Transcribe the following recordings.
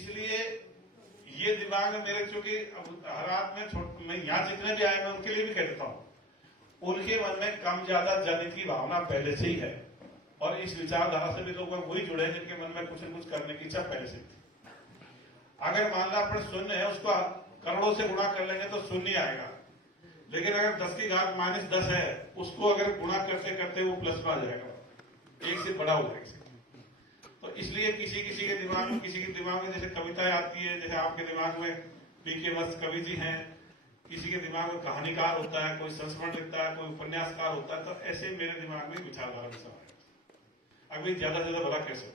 इसलिए ये दिमाग में मेरे, चूंकि हर आदमी मैं यहाँ जितने भी आए मैं उनके लिए भी कह देता हूँ, उनके मन में कम ज्यादा जनहित की भावना पहले से ही है, और इस विचारधारा से भी लोग वही जुड़े हैं जिनके मन में कुछ न कुछ करने की इच्छा पहले से थी। अगर मान लो अपन शून्य है, उसको करोड़ों से गुणा कर लेंगे तो शून्य आएगा, लेकिन अगर 10 की घात -10 है, उसको अगर गुणा करते करते वो प्लस में आ जाएगा, एक से बड़ा हो जाएगा। तो इसलिए किसी किसी के दिमाग में, किसी के दिमाग में जैसे कविताएं आती है, जैसे आपके दिमाग में पीके मस्त कवि जी हैं, किसी के दिमाग में कहानीकार होता है, कोई संस्मरण लिखता है, कोई उपन्यासकार होता है, तो ऐसे मेरे दिमाग में विचारधारा का सवाल है। अभी ज्यादा से ज्यादा भला कैसे?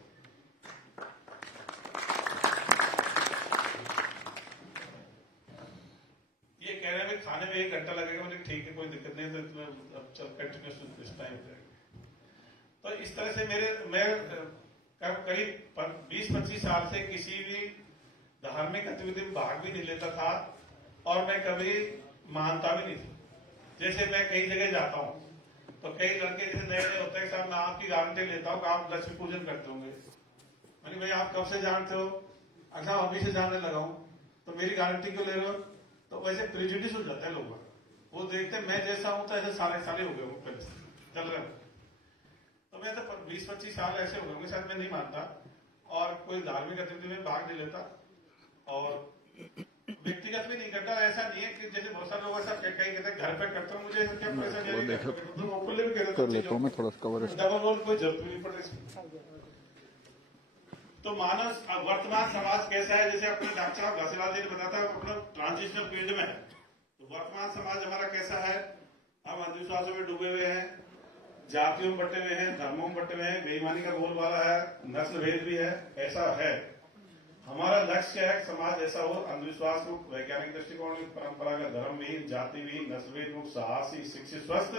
ये कह रहे हैं खाने में 1 घंटा लगेगा, मुझे ठीक है, कोई दिक्कत नहीं, तो अब चल कंटिन्यूस टाइम हो जाएगा। तो इस तरह से मैं करीब 20-25 साल से किसी भी धार्मिक गतिविधि में भाग भी नहीं लेता था, और मैं कभी मानता भी नहीं था। जैसे मैं कई जगह जाता हूँ तो कई लड़के जैसे नए नए होते हैं, साहब मैं आपकी गारंटी लेता हूँ कि आप लक्ष्मी पूजन करते होंगे। मैंने भाई आप कब से जानते हो? अच्छा अभी से जानने लगा हूँ, तो मेरी गारंटी क्यों ले रहे हो? तो वैसे प्रिजुडिस हो जाता है लोगों, वो देखते मैं जैसा हूं तो ऐसे सारे हो गए, वो पहले से चल रहे हो। तो मैं तो 20-25 साल ऐसे हो गए, शायद मैं नहीं मानता, और कोई धार्मिक गतिविधि में भाग नहीं लेता, और व्यक्तिगत भी नहीं करता। ऐसा नहीं है कि जैसे बहुत सारे लोग ऐसा कहीं कहते हैं घर पे करता हूँ, मुझे क्या पैसा डबल रोल कोई जरूरत नहीं पड़े। तो मानव वर्तमान समाज कैसा है, जैसे अपने डॉक्टर साहब घसीलाल जी ने बताया अपना ट्रांजिशनल पीरियड में है, तो वर्तमान समाज हमारा कैसा है? हम अंधविश्वासों में डूबे हुए हैं, जातियों में बटे हुए हैं, धर्मों में बटे हुए हैं, बेईमानी का बोलबाला है, नस्ल भेद भी है, ऐसा है। हमारा लक्ष्य है समाज ऐसा हो, अंधविश्वास मुक्त, वैज्ञानिक दृष्टिकोण, परंपरागत धर्म विहीन, जाति विहीन, नस्लभेद मुक्त, साहसी, शिक्षित, स्वस्थ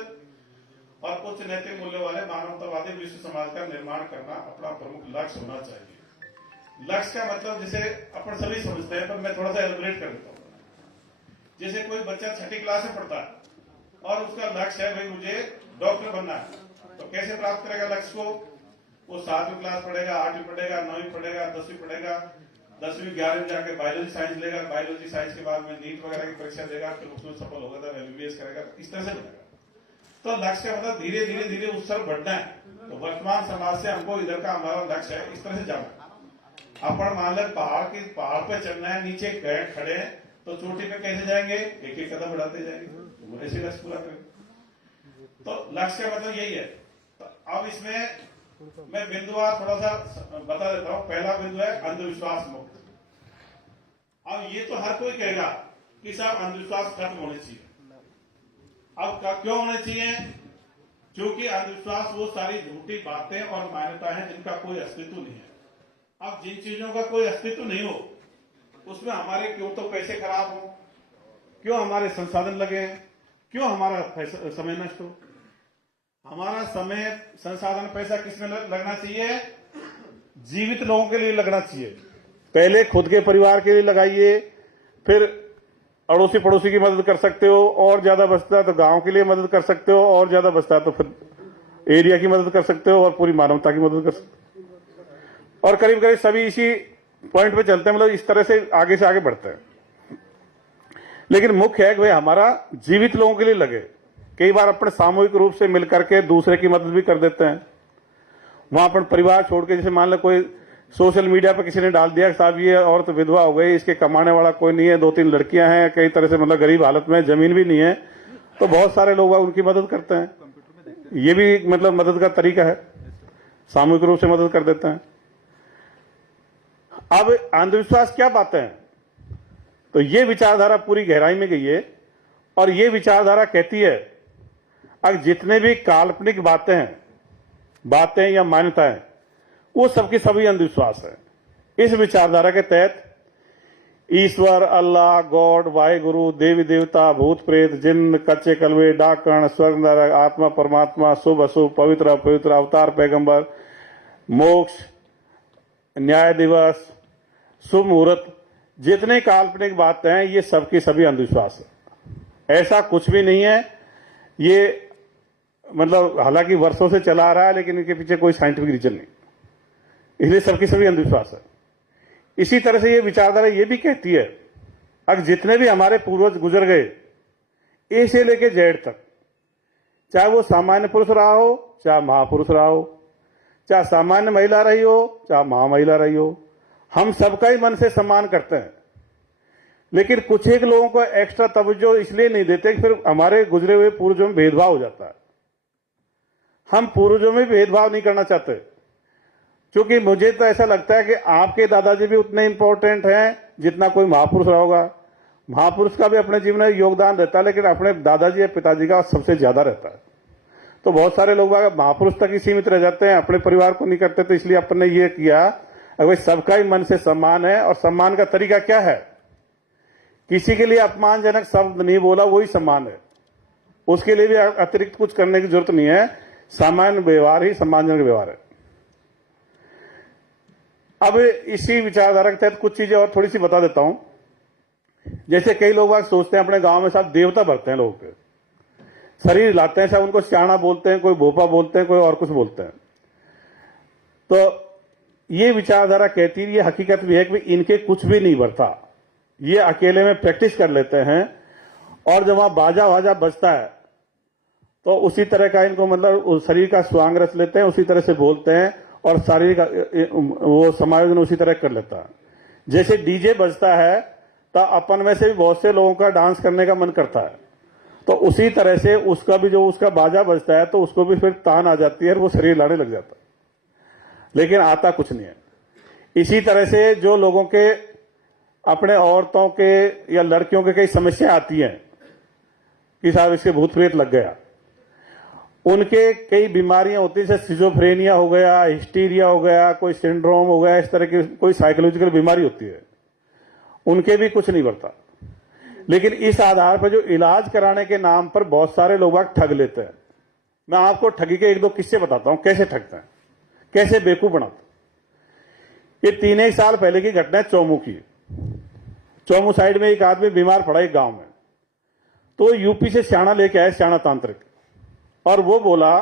और उच्च नैतिक मूल्य वाले मानवतावादी विश्व समाज का निर्माण करना अपना प्रमुख लक्ष्य होना चाहिए। लक्ष्य का मतलब जैसे अपन सभी समझते हैं, पर मैं थोड़ा सा एलिब्रेट कर देता हूँ। जैसे कोई बच्चा 6ठी क्लास में पढ़ता है और उसका लक्ष्य है भाई मुझे डॉक्टर बनना है, तो कैसे प्राप्त करेगा लक्ष्य को? वो 7वीं क्लास पढ़ेगा, 8वीं पढ़ेगा, 9वीं पढ़ेगा, 10वीं पढ़ेगा, 10वीं 11वीं जाके बायोलॉजी साइंस लेगा, बायोलॉजी साइंस के बाद में नीट वगैरह की परीक्षा देगा, फिर उसमें सफल होगा तो MBBS करेगा, इस तरह से बनेगा। तो लक्ष्य का मतलब धीरे धीरे धीरे उस तरफ बढ़ना है। तो वर्तमान समाज से हमको इधर का हमारा लक्ष्य है इस तरह से जाना। अपन मान लें पहाड़ पे चढ़ना है, नीचे खड़े हैं, तो चोटी पे कैसे जाएंगे? एक एक कदम बढ़ाते जाएंगे, ऐसे लक्ष्य पूरा करेंगे। तो लक्ष्य का मतलब यही है। तो अब इसमें मैं बिंदुवार थोड़ा सा बता देता हूं। पहला बिंदु है अंधविश्वास मुक्त। अब ये तो हर कोई कहेगा कि साहब अंधविश्वास खत्म होने चाहिए। अब क्यों होने चाहिए? क्योंकि अंधविश्वास वो सारी झूठी बातें और मान्यताएं हैं जिनका कोई अस्तित्व नहीं है। अब जिन चीजों का कोई अस्तित्व नहीं हो उसमें हमारे क्यों तो पैसे खराब हो, क्यों हमारे संसाधन लगे हैं, क्यों हमारा समय नष्ट हो। हमारा समय, संसाधन, पैसा किसमें लगना चाहिए? जीवित लोगों के लिए लगना चाहिए। पहले खुद के परिवार के लिए लगाइए, फिर अड़ोसी पड़ोसी की मदद कर सकते हो, और ज्यादा बचता है तो गांव के लिए मदद कर सकते हो, और ज्यादा बचता है तो फिर एरिया की मदद कर सकते हो, और पूरी मानवता की मदद कर सकते हो। और करीब करीब सभी इसी पॉइंट पे चलते हैं, मतलब इस तरह से आगे बढ़ते हैं। लेकिन मुख्य है कि भाई हमारा जीवित लोगों के लिए लगे। कई बार अपने सामूहिक रूप से मिलकर के दूसरे की मदद भी कर देते हैं। वहां अपन परिवार छोड़ के, जैसे मान लो कोई सोशल मीडिया पर किसी ने डाल दिया साहब ये औरत विधवा हो गई, इसके कमाने वाला कोई नहीं है, 2-3 लड़कियां हैं, कई तरह से मतलब गरीब हालत में, जमीन भी नहीं है, तो बहुत सारे लोग उनकी मदद करते हैं। ये भी मतलब मदद का तरीका है, सामूहिक रूप से मदद कर देते हैं। अब अंधविश्वास क्या बातें हैं? तो ये विचारधारा पूरी गहराई में गई है, और ये विचारधारा कहती है अगर जितने भी काल्पनिक बातें या मान्यताएं, वो सबकी सभी अंधविश्वास है। इस विचारधारा के तहत ईश्वर, अल्लाह, गॉड, वाहेगुरु, देवी देवता, भूत प्रेत, जिन्न, कच्चे कलवे, डाकण, स्वर्ग नरक, आत्मा परमात्मा, शुभ अशुभ, पवित्र अपवित्र, अवतार पैगंबर, मोक्ष, न्याय दिवस, शुभ मुहूर्त, जितने काल्पनिक बातें हैं ये सबकी सभी अंधविश्वास है। ऐसा कुछ भी नहीं है। ये मतलब हालांकि वर्षों से चला आ रहा है, लेकिन इनके पीछे कोई साइंटिफिक रीजन नहीं, इसलिए सबकी सभी अंधविश्वास है। इसी तरह से ये विचारधारा ये भी कहती है, अब जितने भी हमारे पूर्वज गुजर गए, ए से लेके जेड तक, चाहे वो सामान्य पुरुष रहा हो, चाहे महापुरुष रहा हो, चाहे सामान्य महिला रही हो, चाहे महामहिला रही हो, हम सबका ही मन से सम्मान करते हैं। लेकिन कुछ एक लोगों को एक्स्ट्रा तवज्जो इसलिए नहीं देते कि फिर हमारे गुजरे हुए पूर्वजों में भेदभाव हो जाता है। हम पूर्वजों में भेदभाव नहीं करना चाहते, क्योंकि मुझे तो ऐसा लगता है कि आपके दादाजी भी उतने इंपॉर्टेंट हैं जितना कोई महापुरुष रहा होगा। महापुरुष का भी अपने जीवन में योगदान रहता है, लेकिन अपने दादाजी या पिताजी का सबसे ज्यादा रहता है। तो बहुत सारे लोग महापुरुष तक ही सीमित रह जाते हैं, अपने परिवार को नहीं करते। तो इसलिए अपन ने ये किया, अगर सबका ही मन से सम्मान है, और सम्मान का तरीका क्या है, किसी के लिए अपमानजनक शब्द नहीं बोला, वही सम्मान है। उसके लिए भी अतिरिक्त कुछ करने की जरूरत नहीं है, सामान्य व्यवहार ही सम्मानजनक व्यवहार है। अब इसी विचारधारा के तहत कुछ चीजें और थोड़ी सी बता देता हूं। जैसे कई लोग सोचते हैं अपने गांव में सब देवता भरते हैं, लोग शरीर लाते हैं, सब उनको श्याणा बोलते हैं, कोई भोपा बोलते हैं, कोई और कुछ बोलते हैं। तो ये विचारधारा कहती है, ये हकीकत भी है कि इनके कुछ भी नहीं बढ़ता, ये अकेले में प्रैक्टिस कर लेते हैं, और जब वहां बाजा वाजा बजता है तो उसी तरह का इनको मतलब शरीर का स्वांग रच लेते हैं, उसी तरह से बोलते हैं, और शारीरिक वो समायोजन उसी तरह कर लेता है। जैसे डीजे बजता है तो अपन में से भी बहुत से लोगों का डांस करने का मन करता है, तो उसी तरह से उसका भी जो उसका बाजा बजता है तो उसको भी फिर तान आ जाती है और वो शरीर लाने लग जाता है, लेकिन आता कुछ नहीं है। इसी तरह से जो लोगों के अपने औरतों के या लड़कियों के कई समस्या आती हैं कि साहब इसके भूत प्रेत लग गया, उनके कई बीमारियां होती है, जैसे सिजोफ्रेनिया हो गया, हिस्टीरिया हो गया, कोई सिंड्रोम हो गया, इस तरह की कोई साइकोलॉजिकल बीमारी होती है, उनके भी कुछ नहीं बढ़ता। लेकिन इस आधार पर जो इलाज कराने के नाम पर बहुत सारे लोग ठग लेते हैं। मैं आपको ठगी के एक दो किस्से बताता हूं, कैसे ठगते हैं, कैसे बेवकूफ बनाते। ये 3 साल पहले की घटना है चौमू की। चौमू साइड में एक आदमी बीमार पड़ा एक गांव में, तो यूपी से श्याणा लेके आए, श्याणा तांत्रिक, और वो बोला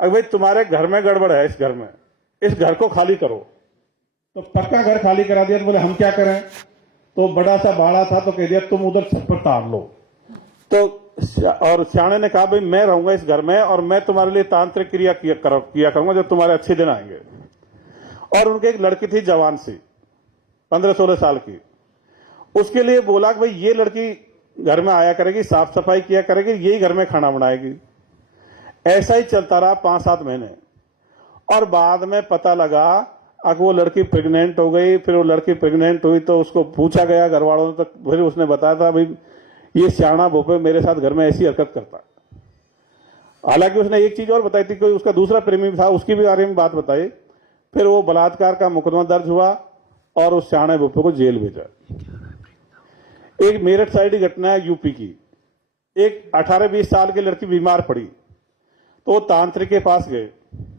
अगर भाई तुम्हारे घर में गड़बड़ है, इस घर में, इस घर को खाली करो। तो पक्का घर खाली करा दिया। तो बोले हम क्या करें, तो बड़ा सा बाड़ा था, तो कह दिया तुम उधर छत पर तार लो। तो और श्याणे ने कहा भाई मैं रहूंगा इस घर में, और मैं तुम्हारे लिए तांत्रिक क्रिया किया करूंगा जब तुम्हारे अच्छे दिन आएंगे। और उनके एक लड़की थी जवान सी, 15-16 साल की, उसके लिए बोला कि भाई ये लड़की घर में आया करेगी, साफ सफाई किया करेगी, यही घर में खाना बनाएगी। ऐसा ही चलता रहा 5-7 महीने, और बाद में पता लगा अब वो लड़की प्रेग्नेंट हो गई। फिर वो लड़की प्रेग्नेंट हुई तो उसको पूछा गया घर वालों ने, तो फिर उसने बताया था भाई ये श्याणा भोपे मेरे साथ घर में ऐसी हरकत करता है। हालांकि उसने एक चीज और बताई थी, कोई उसका दूसरा प्रेमी था, उसकी भी बारे में बात बताई। फिर वो बलात्कार का मुकदमा दर्ज हुआ और उस श्याणे भोपे को जेल भेजा। एक मेरठ साइड की घटना है यूपी की, एक 18-20 साल की लड़की बीमार पड़ी, तो वो तांत्रिक के पास गए।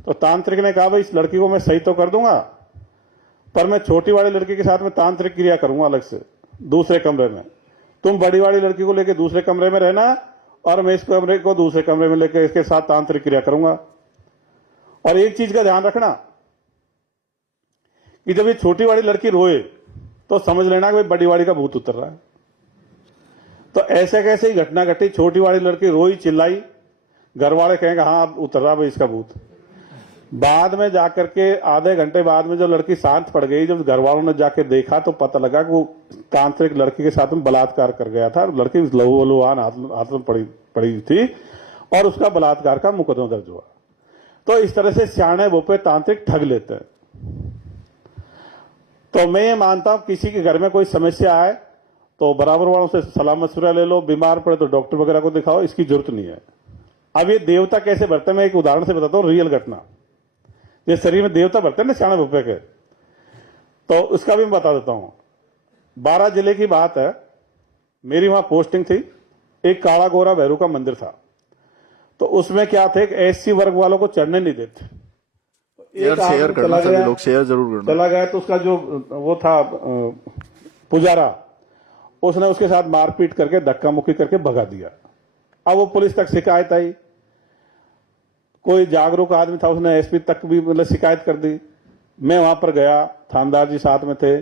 तो तांत्रिक ने कहा भाई इस लड़की को मैं सही तो कर दूंगा, पर मैं छोटी वाली लड़की के साथ में तांत्रिक क्रिया करूंगा अलग से दूसरे कमरे में। तुम बड़ी वाली लड़की को लेकर दूसरे कमरे में रहना, और मैं इस कमरे को दूसरे कमरे में लेकर इसके साथ तांत्रिक क्रिया करूंगा। और एक चीज का ध्यान रखना कि जब ये छोटी वाली लड़की रोए तो समझ लेना कि भाई बड़ी वाली का भूत उतर रहा है। तो ऐसे कैसे ही घटना घटी, छोटी वाली लड़की रोई, चिल्लाई, घर वाले कहेंगे हाँ अब उतर रहा भाई इसका भूत। बाद में जाकर के आधे घंटे बाद में जो लड़की शांत पड़ गई, जब घर वालों ने जाके देखा तो पता लगा कि वो तांत्रिक लड़की के साथ में बलात्कार कर गया था। लड़की लहूलुहान हाथ में पड़ी थी, और उसका बलात्कार का मुकदमा दर्ज हुआ। तो इस तरह से श्याणे भोपे तांत्रिक ठग लेते हैं। तो मैं ये मानता हूं किसी के घर में कोई समस्या आए तो बराबर वालों से सलाह मशवरा ले लो, बीमार पड़े तो डॉक्टर वगैरह को दिखाओ, इसकी जरूरत नहीं है। अब ये देवता कैसे भरते हैं, मैं एक उदाहरण से बताता हूं, रियल घटना। ये शरीर में देवता भरते हैं ना श्याणे भोपे के, तो उसका भी मैं बता देता हूं। 12 जिले की बात है, मेरी वहां पोस्टिंग थी। एक काला गोरा भैरू का मंदिर था, तो उसमें क्या थे, एससी वर्ग वालों को चढ़ने नहीं देते। शेयर करना, सभी लोग शेयर जरूर करना। चला गया तो उसका जो वो था पुजारा, उसने उसके साथ मारपीट करके धक्का मुक्की करके भगा दिया। अब वो पुलिस तक शिकायत आई, कोई जागरूक आदमी था, उसने एसपी तक भी मतलब शिकायत कर दी। मैं वहां पर गया, थानेदार जी साथ में थे,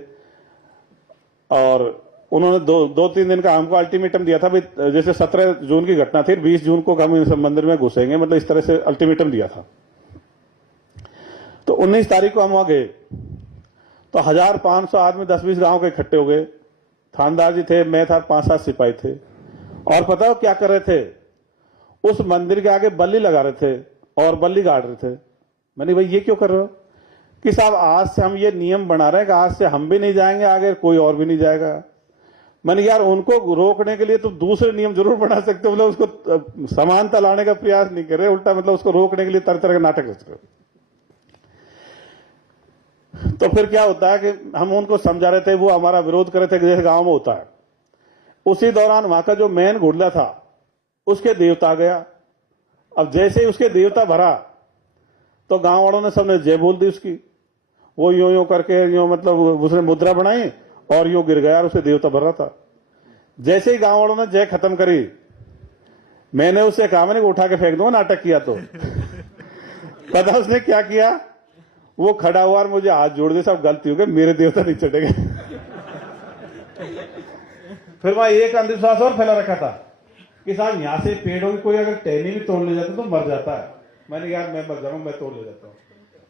और उन्होंने दो तीन दिन का हमको अल्टीमेटम दिया था भी, जैसे 17 जून की घटना थी, 20 जून को हम इस मंदिर में घुसेंगे, मतलब इस तरह से अल्टीमेटम दिया था। तो 19 तारीख को हम वहां गए तो 1500 आदमी 10-20 गांव के इकट्ठे हो गए। थानेदार जी थे, मैं था, 5-7 सिपाही थे, और पता हो क्या कर रहे थे? उस मंदिर के आगे बल्ली लगा रहे थे और बल्ली गाड़ रहे थे। मैंने भाई ये क्यों कर रहे हो? कि साहब आज से हम ये नियम बना रहे हैं कि आज से हम भी नहीं जाएंगे आगे, कोई और भी नहीं जाएगा। मैंने यार उनको रोकने के लिए तुम दूसरे नियम जरूर बना सकते हो, मतलब उसको समानता लाने का प्रयास नहीं कर रहे, उल्टा मतलब उसको रोकने के लिए तरह तरह के नाटक रच रहे हो। तो फिर क्या होता है कि हम उनको समझा रहे थे, वो हमारा विरोध कर रहे थे, जैसे गांव में होता है। उसी दौरान वहां का जो मेन घुड़ला था उसके देवता आ गया। अब जैसे ही उसके देवता भरा तो गांव वालों ने सबने जय बोल दी उसकी। वो यूं यूं करके यूं मतलब उसने मुद्रा बनाई और यूं गिर गया और उसे देवता भर रहा था। जैसे ही गांव वालों ने जय खत्म करी, मैंने उससे कहा मैंने उठा के फेंक दूंगा नाटक किया तो। पता उसने क्या किया? वो खड़ा हुआ और मुझे हाथ जोड़ दे, सब गलती हो गई, मेरे देवता नहीं चढ़ेंगे। फिर वहां एक अंधविश्वास और फैला रखा था कि साहब यहां से पेड़ों की कोई अगर टहनी भी तोड़ ले जाता तो मर जाता है। मैंने यार मैं मर जाऊंगा, मैं तोड़ ले जाता हूं।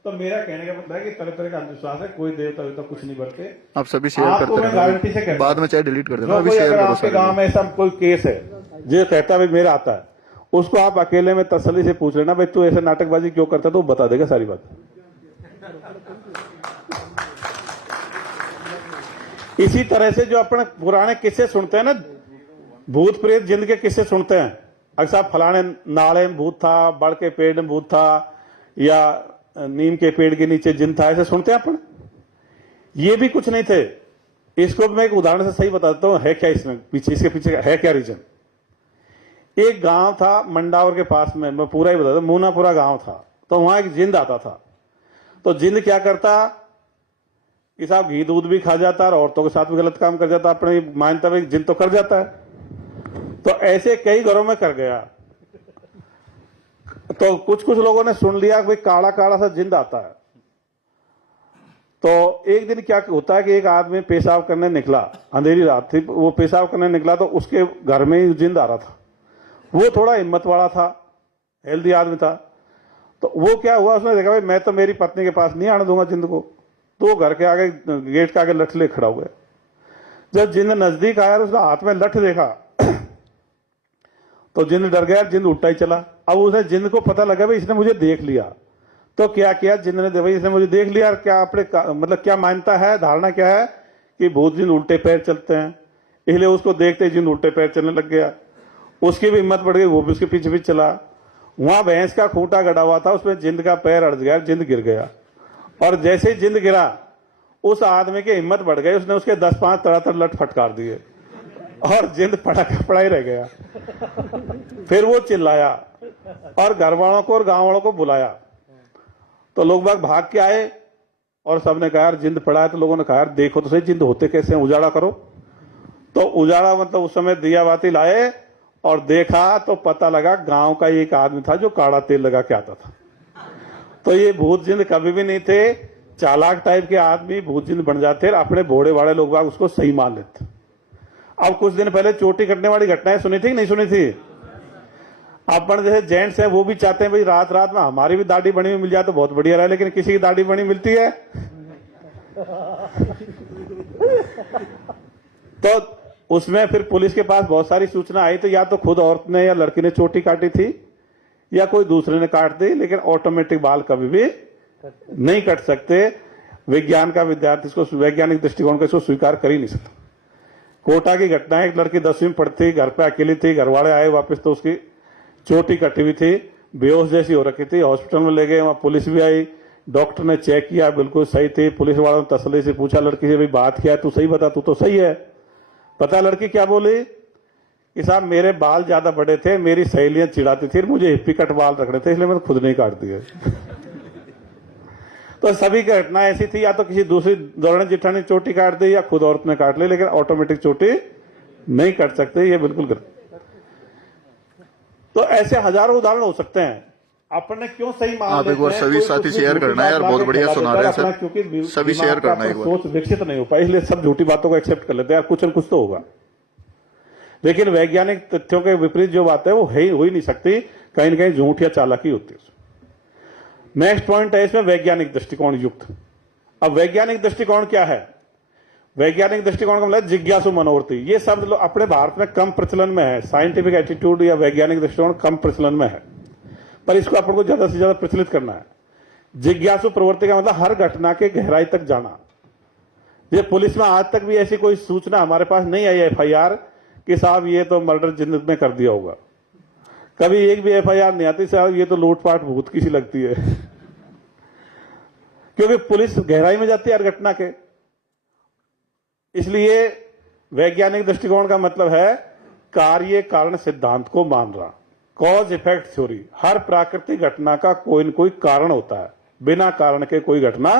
तो मेरा कहने का मतलब है कि तरह तरह का अंधविश्वास है, कोई देवता वेवता कुछ नहीं बढ़ते। आप सभी शेयर करते मैं गारंटी से कहता रहना, बाद में चाहे डिलीट कर देना, जो अभी कोई शेयर अगर करो आपके सारे गांव लोग। में ऐसा कोई केस है जो कहता है मेरा आता है, उसको आप अकेले में तसल्ली से पूछ लेना, भाई तू ऐसे नाटकबाजी क्यों करता है, तो वो बता देगा सारी बात। इसी तरह से जो अपने पुराने किस्से सुनते हैं ना, भूत प्रेत जिंद के किस्से सुनते हैं, अगर साहब फलाने नाले में भूत था, बड़ के पेड़ में भूत था, या नीम के पेड़ के नीचे जिन था, ऐसे सुनते हैं अपन। ये भी कुछ नहीं थे। इसको मैं एक उदाहरण से सही बताता हूं, है क्या इसमें पीछे, इसके पीछे है क्या रीजन। एक गांव था मंडावर के पास में, मैं पूरा ही बताता हूं, मूनापुरा गांव था। तो वहां एक जिंद आता था। तो जिंद क्या करता कि साहब घी दूध भी खा जाता और औरतों के साथ भी गलत काम कर जाता, अपने मानता है जिंद तो कर जाता है। तो ऐसे कई घरों में कर गया। तो कुछ लोगों ने सुन लिया कि काला काला सा जिंद आता है। तो एक दिन क्या होता है कि एक आदमी पेशाब करने निकला, अंधेरी रात थी, वो पेशाब करने निकला तो उसके घर में ही जिंद आ रहा था। वो थोड़ा हिम्मत वाला था, हेल्दी आदमी था। तो वो क्या हुआ, उसने देखा भाई मैं तो मेरी पत्नी के पास नहीं आने दूंगा जिंद को। तो वो घर के आगे गेट के आगे लठ ले खड़ा हुआ। जब जिंद नजदीक आया उसने हाथ में लठ देखा तो जिंद डर गया, जिंद उल्टा ही चला। अब उसने जिंद को पता लगा भाई इसने मुझे देख लिया। तो क्या किया जिंद ने, भाई इसने मुझे देख लिया, क्या अपने मतलब क्या मानता है, धारणा क्या है कि भूत जिंद उल्टे पैर चलते हैं, इसलिए उसको देखते ही जिंद उल्टे पैर चलने लग गया। उसकी भी हिम्मत बढ़ गई, वो भी उसके पीछे पीछे चला। वहां भैंस का खूंटा गड़ा हुआ था, उसमें जिंद का पैर अड़ गया, जिंद गिर गया। और जैसे ही जिंद गिरा उस आदमी की हिम्मत बढ़ गई, उसने उसके 10-5 तड़ातड़ लठ फटकार दिए और जिंद पड़ा का पड़ा ही रह गया। फिर वो चिल्लाया और घर वालों को और गांव वालों को बुलाया। तो लोग बाग भाग के आए और सबने कहा यार जिंद पड़ा है। तो लोगों ने कहा यार देखो तो सही जिंद होते कैसे हैं, उजाड़ा करो। तो उजाड़ा मतलब उस समय दिया बाती लाए और देखा तो पता लगा गांव का एक आदमी था जो काड़ा तेल लगा के आता था। तो ये भूत जिंद कभी भी नहीं थे, चालाक टाइप के आदमी भूत जिंद बन जाते हैं, अपने भोड़े वाले लोग बाग उसको सही मान लेते। अब कुछ दिन पहले चोटी कटने वाली घटनाएं सुनी थी कि नहीं सुनी थी? अपन जैसे जेंट्स हैं वो भी चाहते हैं भाई रात रात में हमारी भी दाढ़ी बनी हुई मिल जाए तो बहुत बढ़िया रहा, लेकिन किसी की दाढ़ी बनी मिलती है? तो उसमें फिर पुलिस के पास बहुत सारी सूचना आई। तो या तो खुद औरत ने या लड़की ने चोटी काटी थी या कोई दूसरे ने काट दी, लेकिन ऑटोमेटिक बाल कभी भी नहीं कट सकते। विज्ञान का विद्यार्थी इसको, वैज्ञानिक दृष्टिकोण को इसको स्वीकार कर ही नहीं सकता। कोटा की घटना है, एक लड़की 10वीं में पढ़ती, घर पे अकेली थी, घर वाले आए वापस तो उसकी चोटी कटी हुई थी, बेहोश जैसी हो रखी थी। हॉस्पिटल में ले गए, वहां पुलिस भी आई, डॉक्टर ने चेक किया, बिल्कुल सही थी। पुलिस वालों ने तसल्ली से पूछा लड़की से, भाई बात क्या है, तू सही बता, तू तो सही है। पता लड़की क्या बोली कि साहब मेरे बाल ज्यादा बड़े थे, मेरी सहेलियां चिढ़ाती थी, मुझे हिप्पी कट बाल रखने थे, इसलिए मैंने खुद नहीं काट दिए। तो सभी की घटना ऐसी थी, या तो किसी दूसरी दौरान जिठानी चोटी काट दी या खुद औरत ने काट ली, लेकिन ऑटोमेटिक चोटी नहीं काट सकते, ये बिल्कुल गलत। तो ऐसे हजारों उदाहरण हो सकते हैं। अपन ने क्यों सही मान आप एक बार लेते हैं, सभी कोई साथी कुछ भी शेयर झूठी करना है यार, बात बहुत लाके बढ़िया फैला सुना देता रहे है हैं सर। अपना, क्योंकि सभी दिमाग शेयर का करना है एक अपन बार। सोच विकसित नहीं हो पाई, इसलिए सब झूठी बातों को एक्सेप्ट कर लेते हैं, कुछ न कुछ तो होगा। लेकिन वैज्ञानिक तथ्यों के विपरीत जो बात है वो हो ही नहीं सकती, कहीं न कहीं झूठ या चालाकी होती है। नेक्स्ट पॉइंट है इसमें वैज्ञानिक दृष्टिकोण युक्त। अब वैज्ञानिक दृष्टिकोण क्या है? वैज्ञानिक दृष्टिकोण का मतलब जिज्ञासु मनोवृत्ति। ये शब्द अपने भारत में कम प्रचलन में है, साइंटिफिक एटीट्यूड या वैज्ञानिक दृष्टिकोण कम प्रचलन में है, पर इसको अपन को ज्यादा से ज्यादा प्रचलित करना है। जिज्ञासु प्रवृत्ति का मतलब हर घटना के गहराई तक जाना। ये पुलिस में आज तक भी ऐसी कोई सूचना हमारे पास नहीं आई एफआईआर कि साहब ये तो मर्डर जिन्नत ने कर दिया होगा। कभी एक भी एफआईआर नहीं आती साहब ये तो लूटपाट भूत की सी लगती है क्योंकि पुलिस गहराई में जाती है हर घटना के। इसलिए वैज्ञानिक दृष्टिकोण का मतलब है कार्य कारण सिद्धांत को मान रहा, कॉज इफेक्ट थ्योरी। हर प्राकृतिक घटना का कोई न कोई कारण होता है, बिना कारण के कोई घटना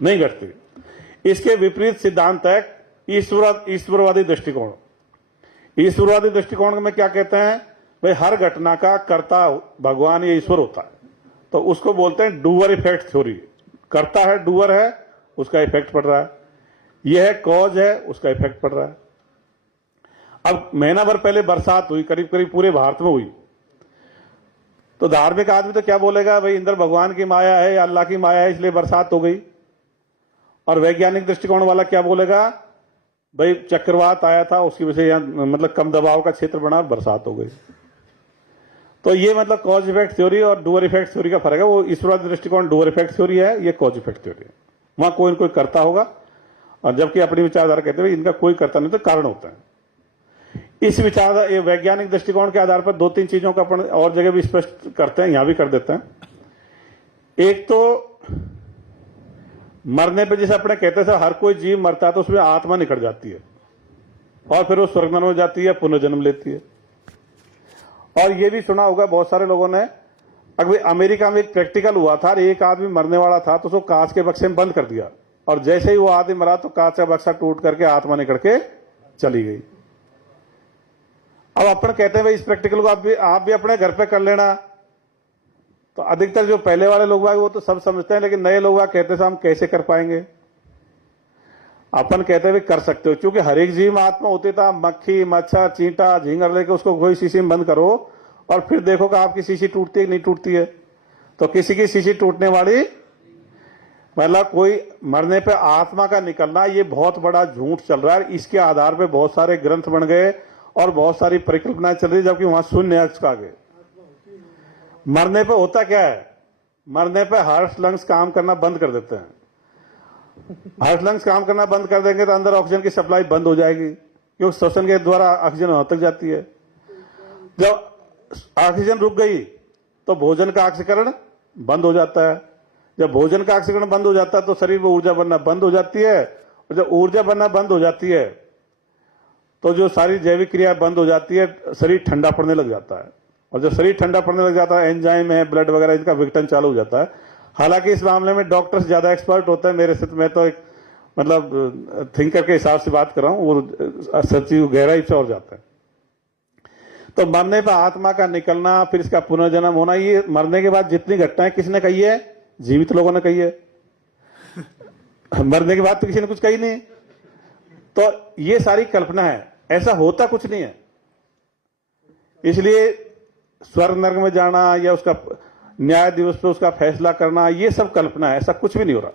नहीं घटती। इसके विपरीत सिद्धांत है ईश्वरवादी दृष्टिकोण। ईश्वरवादी दृष्टिकोण में क्या कहते हैं भाई, हर घटना का कर्ता भगवान या ईश्वर होता है, तो उसको बोलते हैं डूअर इफेक्ट थ्योरी। करता है, डूअर है, उसका इफेक्ट पड़ रहा है। यह है कॉज है, उसका इफेक्ट पड़ रहा है। अब महीना भर पहले बरसात हुई, करीब करीब पूरे भारत में हुई, तो धार्मिक आदमी तो क्या बोलेगा भाई, इंद्र भगवान की माया है या अल्लाह की माया है इसलिए बरसात हो गई। और वैज्ञानिक दृष्टिकोण वाला क्या बोलेगा भाई, चक्रवात आया था उसकी वजह से यहां मतलब कम दबाव का क्षेत्र बना, बरसात हो गई। तो ये मतलब कॉज इफेक्ट थ्योरी और डूअर इफेक्ट थ्योरी का फर्क है। वो ईश्वरवादी दृष्टिकोण डूअर इफेक्ट थ्योरी है, ये कॉज इफेक्ट थ्योरी है। वहां कोई न कोई करता होगा, और जबकि अपनी विचारधारा कहते हैं इनका कोई करता नहीं तो कारण होता है। इस विचारधारा ये वैज्ञानिक दृष्टिकोण के आधार पर दो तीन चीजों का अपन और जगह भी स्पष्ट करते हैं, यहां भी कर देते हैं। एक तो मरने पे जैसे अपने कहते हैं हर कोई जीव मरता है तो उसमें आत्मा निकल जाती है और फिर वो स्वर्ग में जाती है, पुनर्जन्म लेती है। और ये भी सुना होगा बहुत सारे लोगों ने, अगर अमेरिका में एक प्रैक्टिकल हुआ था, एक आदमी मरने वाला था तो उसको कांच के बक्से में बंद कर दिया, और जैसे ही वो आदमी मरा तो कांच का बक्सा टूट करके आत्मा निकल के चली गई। अब अपन कहते हैं भाई इस प्रैक्टिकल को आप भी अपने घर पे कर लेना, तो अधिकतर जो पहले वाले लोग वो तो सब समझते हैं, लेकिन नए लोग कहते हैं हम कैसे कर पाएंगे। अपन कहते हैं कर सकते हो, क्योंकि हर एक जीव में आत्मा होती था। मक्खी, मच्छर, चींटा, झींगर लेके उसको कोई शीशी में बंद करो और फिर देखो कि आपकी शीशी टूटती है कि नहीं टूटती है। तो किसी की शीशी टूटने वाली मतलब कोई मरने पे आत्मा का निकलना, ये बहुत बड़ा झूठ चल रहा है। इसके आधार पे बहुत सारे ग्रंथ बन गए और बहुत सारी परिकल्पनाएं चल रही, जबकि वहां शून्य है इसका आगे। मरने पे होता क्या है, मरने पे हार्ट लंग्स काम करना बंद कर देते हैं। हार्ट लंग्स काम करना बंद कर देंगे तो अंदर ऑक्सीजन की सप्लाई बंद हो जाएगी, क्योंकि श्वसन के द्वारा ऑक्सीजन वहां तक जाती है। जब ऑक्सीजन रुक गई तो भोजन का ऑक्सीकरण बंद हो जाता है। जब भोजन का ऑक्सीकरण बंद हो जाता है तो शरीर में ऊर्जा बनना बंद हो जाती है, और जब ऊर्जा बनना बंद हो जाती है तो जो सारी जैविक क्रिया बंद हो जाती है, शरीर ठंडा पड़ने लग जाता है। और जब शरीर ठंडा पड़ने लग जाता है, एंजाइम है, ब्लड वगैरह इनका विघटन चालू हो जाता है। हालांकि इस मामले में डॉक्टर्स ज्यादा एक्सपर्ट होते हैं मेरे से, मैं तो एक मतलब थिंकर के हिसाब से बात कर रहा हूं, वो सच्ची गहराई से और जाता है। तो मरने पर आत्मा का निकलना, फिर इसका पुनर्जन्म होना, ये मरने के बाद जितनी घटनाएं किसने कही है, जीवित लोगों ने कही है। मरने के बाद तो किसी ने कुछ कही नहीं। तो ये सारी कल्पना है, ऐसा होता कुछ नहीं है। इसलिए स्वर्ग नर्क में जाना या उसका न्याय दिवस पे उसका फैसला करना, ये सब कल्पना है, ऐसा कुछ भी नहीं हो रहा।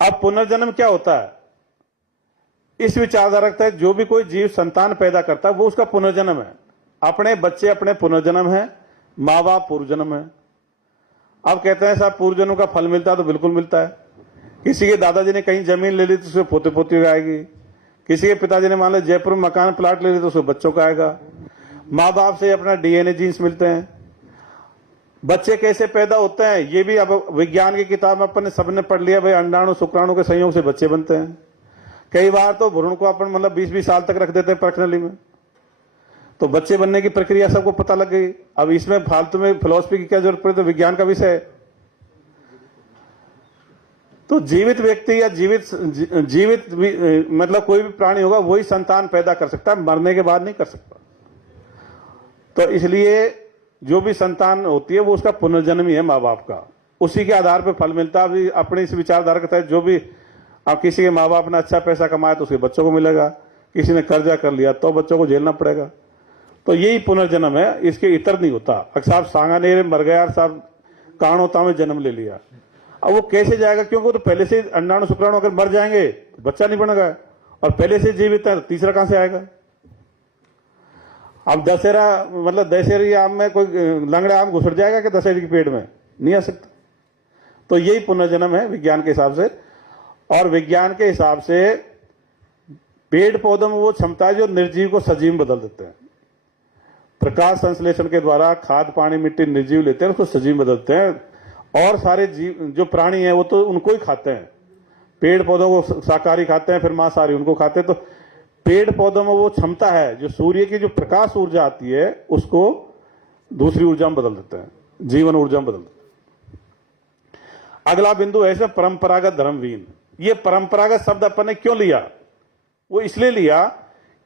अब पुनर्जन्म क्या होता है, इस विचारधारा रखता है जो भी कोई जीव संतान पैदा करता है वो उसका पुनर्जन्म है। अपने बच्चे अपने पुनर्जन्म है, माँ बाप पूर्वजन्म है। अब कहते हैं साहब पूर्वजन्म का फल मिलता है, तो बिल्कुल मिलता है। किसी के दादाजी ने कहीं जमीन ले ली तो उसके पोते पोती आएगी। किसी के पिताजी ने मान लो जयपुर में मकान प्लाट ले ली तो उसके बच्चों का आएगा। माँ बाप से अपना डीएनए जीन्स मिलते हैं। बच्चे कैसे पैदा होते हैं ये भी अब विज्ञान की किताब में अपन ने सबने पढ़ लिया भाई, अंडाणु शुक्राणु के संयोग से बच्चे बनते हैं। कई बार तो भ्रूण को अपन मतलब 20-20 साल तक रख देते हैं पर्सनली में, तो बच्चे बनने की प्रक्रिया सबको पता लग गई। अब इसमें फालतू में फिलॉसफी की क्या जरूरत पड़ी, तो विज्ञान का विषय है। तो जीवित व्यक्ति या जीवित मतलब कोई भी प्राणी होगा वही संतान पैदा कर सकता है, मरने के बाद नहीं कर सकता। तो इसलिए जो भी संतान होती है वो उसका पुनर्जन्म ही है माँ बाप का, उसी के आधार पर फल मिलता है। अभी अपनी इस विचारधारा के तहत जो भी अब किसी के माँ बाप ने अच्छा पैसा कमाया तो उसके बच्चों को मिलेगा, किसी ने कर्जा कर लिया तो बच्चों को झेलना पड़ेगा। तो यही पुनर्जन्म है, इसके इतर नहीं होता। अगर साहब सांगानेर मर गया, साहब काणोता में जन्म ले लिया, अब वो कैसे जाएगा? क्योंकि वो तो पहले से अंडाणु शुक्राणु अगर मर जाएंगे तो बच्चा नहीं बनेगा, और पहले से जीवित है तो तीसरा कहां से आएगा? अब दशहरा मतलब दशहरी आम में कोई लंगड़ा आम घुसट जाएगा कि दशहरी के पेट में? नहीं आ सकता। तो यही पुनर्जन्म है विज्ञान के हिसाब से। और विज्ञान के हिसाब से पेड़ पौधों में वो क्षमता है जो निर्जीव को सजीव में बदल देते हैं। प्रकाश संश्लेषण के द्वारा खाद पानी मिट्टी निर्जीव लेते हैं, उसको सजीव में बदलते हैं। और सारे जीव जो प्राणी हैं वो तो उनको ही खाते हैं, पेड़ पौधों को शाकाहारी खाते हैं, फिर मांसाहारी उनको खाते हैं। तो पेड़ पौधों में वो क्षमता है जो सूर्य की जो प्रकाश ऊर्जा आती है उसको दूसरी ऊर्जा में बदल देते हैं, जीवन ऊर्जा में बदल देते हैं। अगला बिंदु है परंपरागत धर्मवीन। ये परंपरागत शब्द अपन ने क्यों लिया? वो इसलिए लिया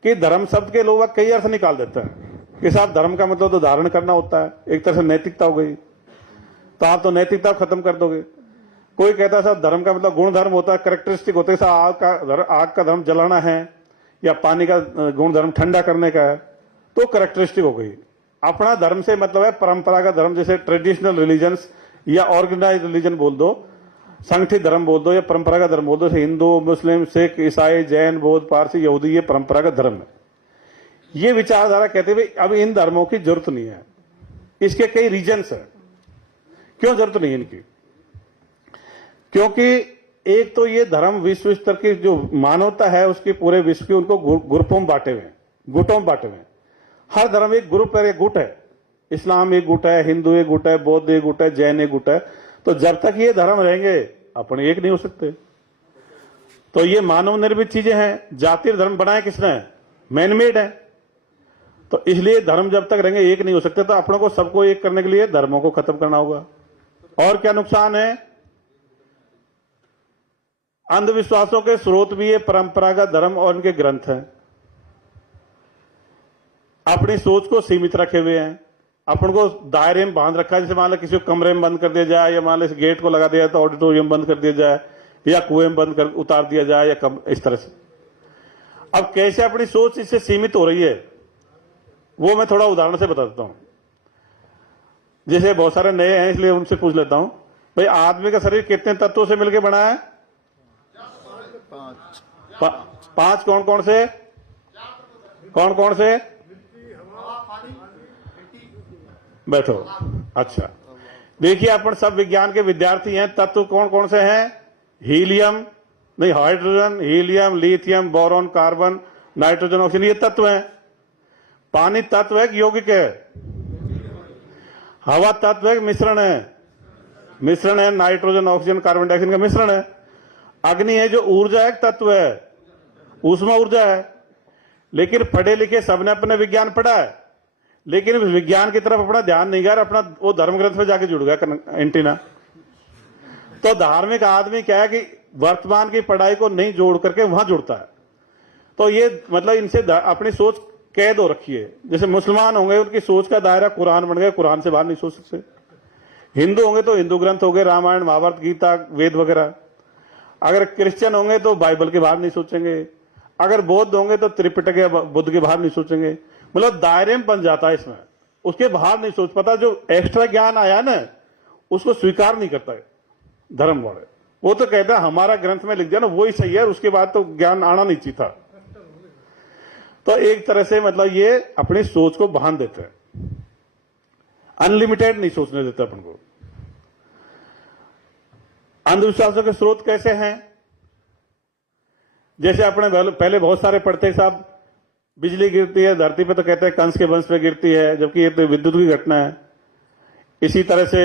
कि धर्म शब्द के लोग कई अर्थ निकाल देते हैं कि साहब धर्म का मतलब तो धारण करना होता है, एक तरह से नैतिकता हो गई, तो आप तो नैतिकता खत्म कर दोगे। कोई कहता है साहब धर्म का मतलब गुण धर्म होता है, कैरेक्टरिस्टिक होते हैं, आग का धर्म जलाना है या पानी का गुण धर्म ठंडा करने का है, तो कैरेक्टरिस्टिक हो गई। अपना धर्म से मतलब है परंपरागत धर्म, जैसे ट्रेडिशनल रिलीजन्स या ऑर्गेनाइज रिलीजन बोल दो, संगठित धर्म बोल दो या परंपरागत धर्म बोल दो, जैसे हिंदू मुस्लिम सिख ईसाई जैन बौद्ध पारसी यहूदी, ये परंपरागत धर्म है। ये विचारधारा कहते हैं अब इन धर्मों की जरूरत नहीं है। इसके कई रीजंस है क्यों जरूरत नहीं है इनकी। क्योंकि एक तो ये धर्म विश्व स्तर की जो मानवता है उसकी पूरे विश्व की उनको ग्रुपों में बांटे हुए, गुटों में बांटे हुए। हर धर्म एक ग्रुप है, एक गुट है। इस्लाम एक गुट है, हिंदू एक गुट है, बौद्ध एक गुट है, जैन एक गुट है। तो जब तक ये धर्म रहेंगे अपने एक नहीं हो सकते। तो ये मानव निर्मित चीजें हैं। जाति धर्म बनाए किसने? मैनमेड है। तो इसलिए धर्म जब तक रहेंगे एक नहीं हो सकते। तो अपनों को सबको एक करने के लिए धर्मों को खत्म करना होगा। और क्या नुकसान है? अंधविश्वासों के स्रोत भी ये परंपरागत धर्म और इनके ग्रंथ हैं। अपनी सोच को सीमित रखे हुए हैं, अपन को दायरे में बांध रखा है। जैसे मान लो किसी को कमरे में बंद कर दिया जाए, या मान लो इस गेट को लगा दिया जाए तो ऑडिटोरियम बंद कर दिया जाए, या कुएं में बंद कर उतार दिया जाए, या इस तरह से। अब कैसे अपनी सोच इससे सीमित हो रही है वो मैं थोड़ा उदाहरण से बता देता हूं। जैसे बहुत सारे नए हैं इसलिए उनसे पूछ लेता हूं, भाई आदमी का शरीर कितने तत्वों से मिलकर बना है? 5 कौन कौन से? कौन कौन से? बैठो। अच्छा, देखिए अपन सब विज्ञान के विद्यार्थी हैं। तत्व कौन कौन से हैं? हीलियम नहीं, hydrogen, helium, lithium, boron, carbon, nitrogen, oxygen, ये तत्व हैं। पानी तत्व है कि यौगिक है? हवा तत्व है कि मिश्रण है? मिश्रण है। नाइट्रोजन ऑक्सीजन कार्बन डाइऑक्साइड का मिश्रण है। अग्नि है जो ऊर्जा है, तत्व है, ऊष्मा ऊर्जा है। लेकिन पढ़े लिखे सबने अपने विज्ञान पढ़ा है, लेकिन विज्ञान की तरफ अपना ध्यान नहीं गया, अपना वो धर्म ग्रंथ में जाके जुड़ गया एंटीना। तो धार्मिक आदमी क्या है कि वर्तमान की पढ़ाई को नहीं जोड़ करके वहां जुड़ता है। तो ये मतलब इनसे अपनी सोच कैद हो रखी है। जैसे मुसलमान होंगे उनकी सोच का दायरा कुरान बन गया, कुरान से बाहर नहीं सोच सकते। हिंदू होंगे तो हिंदू ग्रंथ हो गए, रामायण महाभारत गीता वेद वगैरह। अगर क्रिश्चियन होंगे तो बाइबल के बाहर नहीं सोचेंगे। अगर बौद्ध होंगे तो त्रिपिटक या बुद्ध के बाहर नहीं सोचेंगे। मतलब दायरे में बन जाता है इसमें, उसके बाहर नहीं सोच पाता। जो एक्स्ट्रा ज्ञान आया ना उसको स्वीकार नहीं करता है धर्म वाले। वो तो कहता है हमारा ग्रंथ में लिख दिया ना वही सही है, उसके बाद तो ज्ञान आना नहीं चाहिए था। तो एक तरह से मतलब ये अपनी सोच को बांध देते हैं, अनलिमिटेड नहीं सोचने देते अपन को। अंधविश्वासों के स्रोत कैसे हैं? जैसे अपने पहले बहुत सारे पढ़ते साहब, बिजली गिरती है धरती पे तो कहते हैं कंस के वंश पे गिरती है, जबकि ये तो विद्युत की घटना है। इसी तरह से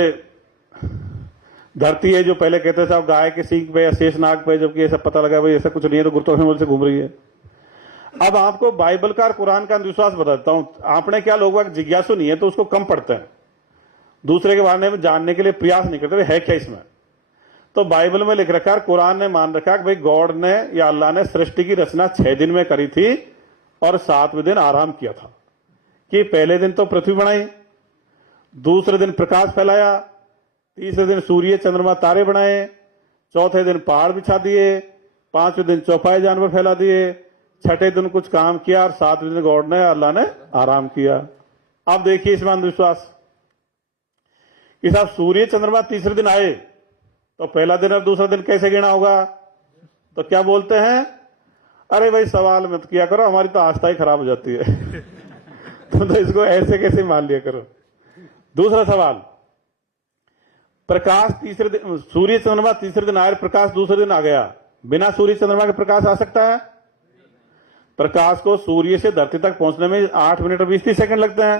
धरती है जो पहले कहते साहब गाय के सींग पे या शेषनाग पे, जबकि ऐसा पता लगा भाई ऐसा कुछ नहीं है, तो गुरुत्वाकर्षण बल से घूम रही है। अब आपको बाइबल का और कुरान का अंधविश्वास बताता हूं। आपने क्या लोग जिज्ञासु नहीं है तो उसको कम पढ़ते हैं, दूसरे के बारे में जानने के लिए प्रयास नहीं करते है क्या इसमें। तो बाइबल में लिख रखा है, कुरान ने मान रखा कि भाई गॉड ने या अल्लाह ने सृष्टि की रचना 6 दिन में करी थी और 7वें दिन आराम किया था। कि पहले दिन तो पृथ्वी बनाई, दूसरे दिन प्रकाश फैलाया, तीसरे दिन सूर्य चंद्रमा तारे बनाए, चौथे दिन पहाड़ बिछा दिए, पांचवें दिन चौपाई जानवर फैला दिए, छठे दिन कुछ काम किया और सातवें दिन गॉड ने अल्लाह ने आराम किया। अब देखिए इसमें अंधविश्वास कि साहब सूर्य चंद्रमा तीसरे दिन आए तो पहला दिन और दूसरा दिन कैसे गिना होगा? तो क्या बोलते हैं, अरे भाई सवाल मत किया करो, हमारी तो आस्था ही खराब हो जाती है। तो इसको ऐसे कैसे मान लिया करो। दूसरा सवाल, प्रकाश तीसरे दिन, सूर्य चंद्रमा तीसरे दिन आए, प्रकाश दूसरे दिन आ गया, बिना सूर्य चंद्रमा के प्रकाश आ सकता है? प्रकाश को सूर्य से धरती तक पहुंचने में 8 मिनट और 20 सेकंड लगते हैं,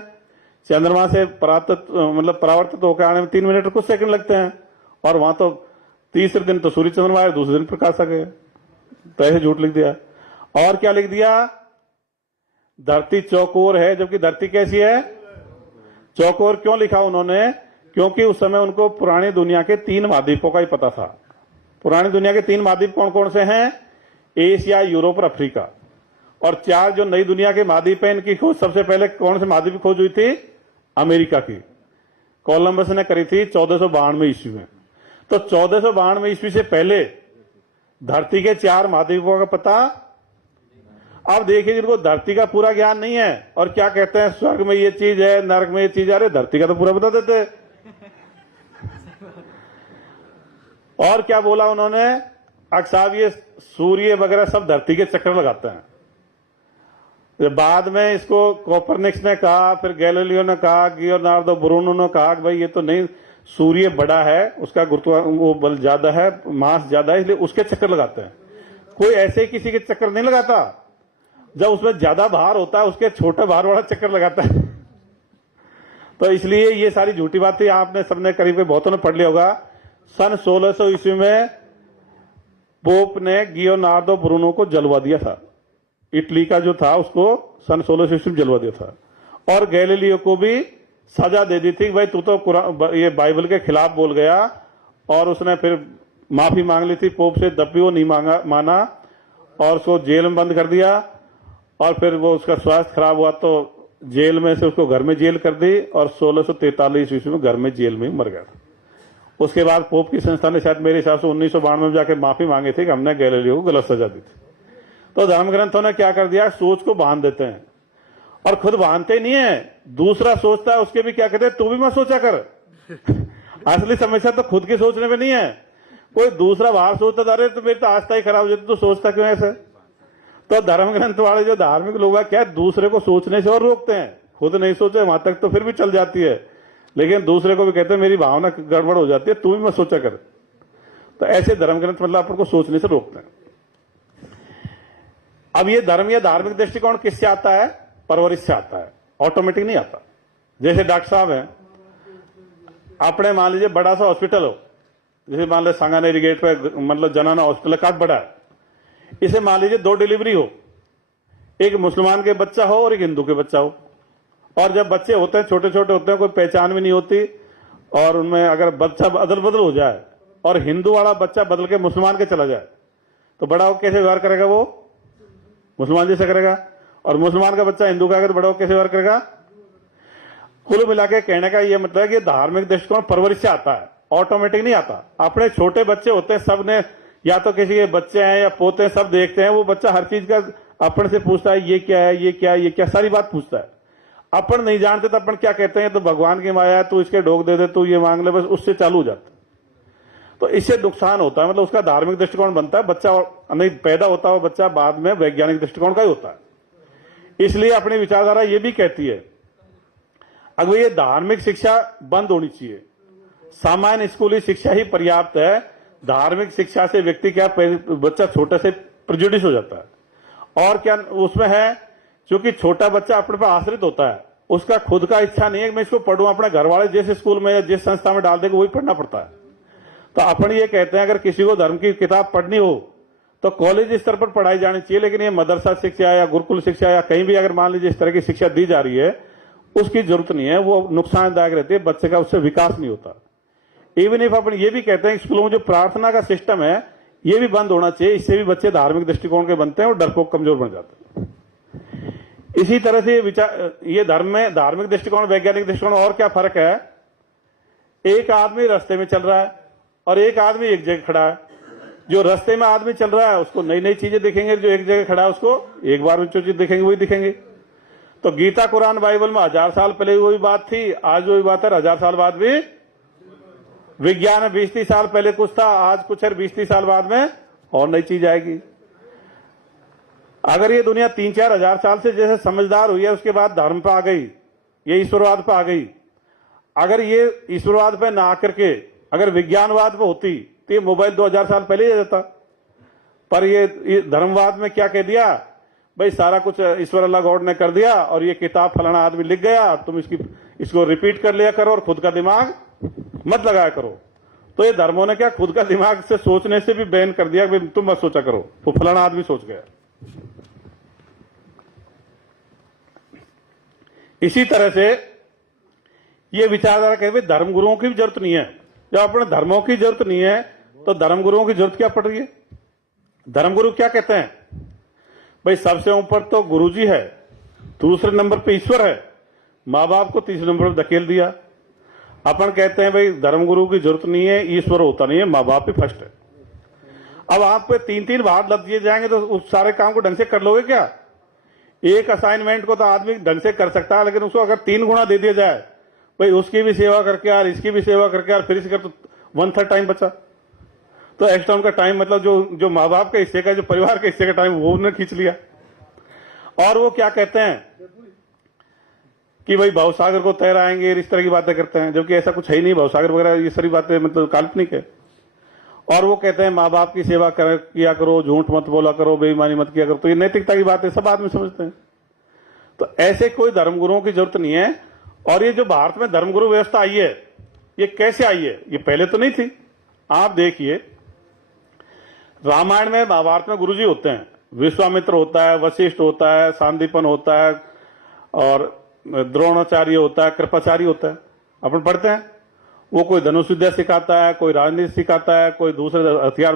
चंद्रमा से परावर्तित होकर आने में 3 मिनट और कुछ सेकंड लगते हैं, और वहां तो तीसरे दिन तो सूर्य चंद्रमा आए, दूसरे दिन प्रकाश आ गया। तो ऐसे झूठ लिख दिया। और क्या लिख दिया, धरती चौकोर है, जबकि धरती कैसी है? चौकोर। क्यों लिखा उन्होंने? क्योंकि उस समय उनको पुरानी दुनिया के 3 महाद्वीपों का ही पता था। पुरानी दुनिया के 3 महाद्वीप कौन कौन से हैं? एशिया, यूरोप और अफ्रीका। और 4 जो नई दुनिया के महाद्वीप हैं, इनकी खोज सबसे पहले कौन से महाद्वीप की खोज हुई थी? अमेरिका की। कोलंबस ने करी थी 1492 ईस्वी में। तो 1492 ईस्वी से पहले धरती के 4 महाद्वीपों का पता। अब देखिए, जिनको धरती का पूरा ज्ञान नहीं है और क्या कहते हैं स्वर्ग में ये चीज है, नरक में ये चीज है, अरे धरती का तो पूरा बता देते। और क्या बोला उन्होंने, अक्साब ये सूर्य वगैरह सब धरती के चक्कर लगाते हैं। बाद में इसको कोपरनिक्स ने कहा, फिर गैलीलियो ने कहा, लियोनार्डो ब्रूनो ने कहा कि भाई ये तो नहीं, सूर्य बड़ा है, उसका वो बल ज्यादा है, मास ज्यादा है, इसलिए उसके चक्कर लगाते हैं। कोई ऐसे किसी के चक्कर नहीं लगाता। जब उसमें ज्यादा भार होता है उसके छोटे भार वाला चक्कर लगाता है। तो इसलिए ये सारी झूठी बातें आपने सबने करीब बहुतों ने पढ़ लिया होगा। सन 1600 ईस्वी में पोप ने लियोनार्डो ब्रूनो को जलवा दिया था। इटली का जो था उसको सन 1600 ईस्वी में जलवा दिया था। और गैलीलियो को भी सजा दे दी थी कि भाई तू तो ये बाइबल के खिलाफ बोल गया, और उसने फिर माफी मांग ली थी पोप से, तब भी वो नहीं माना और उसको जेल में बंद कर दिया। और फिर वो उसका स्वास्थ्य खराब हुआ तो जेल में से उसको घर में जेल कर दी, और 1643 ईस्वी में घर में जेल में मर गया। उसके बाद पोप की संस्था ने शायद मेरे हिसाब से 1992 में जाकर माफी मांगी थी कि हमने गैलीलियो को गलत सजा दी थी। तो धर्म ग्रंथों ने क्या कर दिया, सोच को बांध देते हैं और खुद बांधते नहीं है, दूसरा सोचता है उसके भी क्या कहते हैं, तू भी मत सोचा कर। असली समस्या तो खुद के सोचने में नहीं है, कोई दूसरा बाहर सोचता था, अरे तो मेरी तो आस्था ही खराब हो जाती, तो सोचता क्यों ऐसे? तो धर्म ग्रंथ वाले जो धार्मिक लोग हैं क्या दूसरे को सोचने से और रोकते हैं, खुद नहीं सोचे वहां तक तो फिर भी चल जाती है, लेकिन दूसरे को भी कहते हैं मेरी भावना गड़बड़ हो जाती है, तू भी मत सोचा कर। तो ऐसे धर्म ग्रंथ मतलब अपन को सोचने से रोकते हैं। अब ये धर्म या धार्मिक दृष्टिकोण किससे आता है? परवरिश से आता है, ऑटोमेटिक नहीं आता। जैसे डॉक्टर साहब हैं, अपने मान लीजिए बड़ा सा हॉस्पिटल हो, जैसे मान लीजिए सांगानेरी गेट पे मतलब जनाना हॉस्पिटल काफी बड़ा है, इसे मान लीजिए 2 डिलीवरी हो, एक मुसलमान के बच्चा हो और एक हिंदू के बच्चा हो। और जब बच्चे होते हैं छोटे छोटे होते हैं, कोई पहचान भी नहीं होती, और उनमें अगर बच्चा अदल बदल हो जाए और हिंदू वाला बच्चा बदल के मुसलमान के चला जाए, तो बड़ा हो कैसे व्यवहार करेगा? वो मुसलमान जैसे करेगा। और मुसलमान का बच्चा हिंदू का अगर बड़ा हो कैसे व्यवहार करेगा? कुल मिला के कहने का ये मतलब है कि धार्मिक दृष्टिकोण परवरिश से आता है, ऑटोमेटिक नहीं आता। अपने छोटे बच्चे होते हैं, सब ने या तो किसी के बच्चे हैं या पोते हैं, सब देखते हैं, वो बच्चा हर चीज का अपन से पूछता है, ये क्या है, ये क्या है, ये क्या, सारी बात पूछता है। अपन नहीं जानते तो अपन क्या कहते हैं, तो भगवान की माया है, तू इसके ढोक दे दे, तू ये मांग ले, बस उससे चालू हो जाता है। तो इससे नुकसान होता है, मतलब उसका धार्मिक दृष्टिकोण बनता है, बच्चा नहीं पैदा होता हुआ बच्चा बाद में वैज्ञानिक दृष्टिकोण का ही होता है। इसलिए अपनी विचारधारा ये भी कहती है अगर ये धार्मिक शिक्षा बंद होनी चाहिए, सामान्य स्कूली शिक्षा ही पर्याप्त है। धार्मिक शिक्षा से व्यक्ति क्या, बच्चा छोटे से प्रेजुडिस हो जाता है। और क्या उसमें है, क्योंकि छोटा बच्चा अपने पर आश्रित होता है, उसका खुद का इच्छा नहीं है कि मैं इसको पढ़ूं, अपने घर वाले जिस स्कूल में या जिस संस्था में डाल देंगे वही पढ़ना पड़ता है। तो अपन ये कहते हैं अगर किसी को धर्म की किताब पढ़नी हो तो कॉलेज स्तर पर पढ़ाई जानी चाहिए, लेकिन ये मदरसा शिक्षा या गुरुकुल शिक्षा या कहीं भी अगर मान लीजिए इस तरह की शिक्षा दी जा रही है, उसकी जरूरत नहीं है, वो नुकसानदायक रहती है, बच्चे का उससे विकास नहीं होता। इवन इफ अपन ये भी कहते हैं स्कूलों में जो प्रार्थना का सिस्टम है ये भी बंद होना चाहिए, इससे भी बच्चे धार्मिक दृष्टिकोण के बनते हैं और डरपोक कमजोर बन जाते हैं। इसी तरह से ये धर्म में धार्मिक दृष्टिकोण वैज्ञानिक दृष्टिकोण और क्या फर्क है। एक आदमी रास्ते में चल रहा है और एक आदमी एक जगह खड़ा है। जो रास्ते में आदमी चल रहा है उसको नई नई चीजें दिखेंगे, जो एक जगह खड़ा है उसको एक बार में जो चीज दिखेंगे वही दिखेंगे। तो गीता कुरान बाइबल में 1000 साल पहले वही बात थी, आज वही बात है, 1000 साल बाद भी। विज्ञान में 20-30 साल पहले कुछ था, आज कुछ है, 20-30 साल बाद में और नई चीज आएगी। अगर ये दुनिया 3-4 हजार साल से जैसे समझदार हुई है, उसके बाद धर्म पे आ गई, ये ईश्वरवाद पे आ गई। अगर ये ईश्वरवाद पे ना आकर के अगर विज्ञानवाद पे होती तो ये मोबाइल 2000 साल पहले ही आ जाता। पर ये धर्मवाद में क्या कह दिया भाई, सारा कुछ ईश्वर अल्लाह गॉड ने कर दिया और ये किताब फलाना आदमी लिख गया, तुम इसको रिपीट कर लिया करो और खुद का दिमाग मत लगाया करो। तो ये धर्मों ने क्या खुद का दिमाग से सोचने से भी बैन कर दिया कि तुम मत सोचा करो, वो फलाना आदमी सोच गया। इसी तरह से ये विचारधारा कहते धर्मगुरुओं की भी जरूरत नहीं है। जब अपने धर्मों की जरूरत नहीं है तो धर्मगुरुओं की जरूरत क्या पड़ रही है। धर्मगुरु क्या कहते हैं भाई, सबसे ऊपर तो गुरुजी है, दूसरे नंबर पे ईश्वर है, माँ बाप को तीसरे नंबर पर धकेल दिया। अपन कहते हैं भाई धर्मगुरु की जरूरत नहीं है, ईश्वर होता नहीं है, माँ बाप ही फर्स्ट है। अब आप पे 3-3 भाग लग दिए जाएंगे तो उस सारे काम को ढंग से कर लोगे क्या। एक असाइनमेंट को तो आदमी ढंग से कर सकता है, लेकिन उसको अगर 3 गुना दे दिया जाए, भाई उसकी भी सेवा करके यार, इसकी भी सेवा करके यार, फिर इसका तो 1/3 टाइम बचा। तो एक्स्ट्रा उनका टाइम मतलब जो माँ बाप के हिस्से का, जो परिवार के हिस्से का टाइम वो उन्होंने खींच लिया। और वो क्या कहते हैं कि भाई भवसागर को तैराएंगे, इस तरह की बातें करते हैं, जबकि ऐसा कुछ है ही नहीं। भवसागर वगैरह ये सारी बातें मतलब काल्पनिक है। और वो कहते हैं माँ बाप की सेवा किया करो, झूठ मत बोला करो, बेईमानी मत किया करो। तो ये नैतिकता की बातें सब आदमी समझते हैं। तो ऐसे कोई धर्मगुरुओं की जरूरत नहीं है। और ये जो भारत में धर्मगुरु व्यवस्था आई है, ये कैसे आई है, ये पहले तो नहीं थी। आप देखिए रामायण में महाभारत में गुरुजी होते हैं, विश्वामित्र होता है, वशिष्ठ होता है, सांदीपन होता है, और द्रोणाचार्य होता है, कृपाचार्य होता है। अपन पढ़ते हैं, वो कोई धनुष विद्या सिखाता है, कोई राजनीति सिखाता है, कोई दूसरे हथियार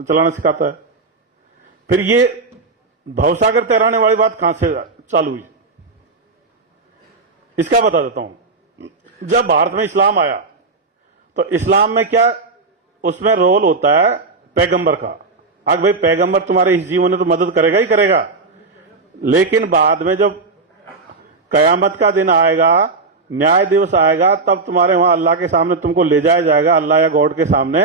चलाना सिखाता है। फिर ये भवसागर तैराने वाली बात कहां से चालू हुई, इसका बता देता हूं। जब भारत में इस्लाम आया तो इस्लाम में क्या उसमें रोल होता है पैगंबर का। अगर भाई पैगंबर तुम्हारे इस जीवन में तो मदद करेगा ही करेगा, लेकिन बाद में जब कयामत का दिन आएगा, न्याय दिवस आएगा, तब तुम्हारे वहां अल्लाह के सामने तुमको ले जाया जाएगा, अल्लाह या गॉड के सामने।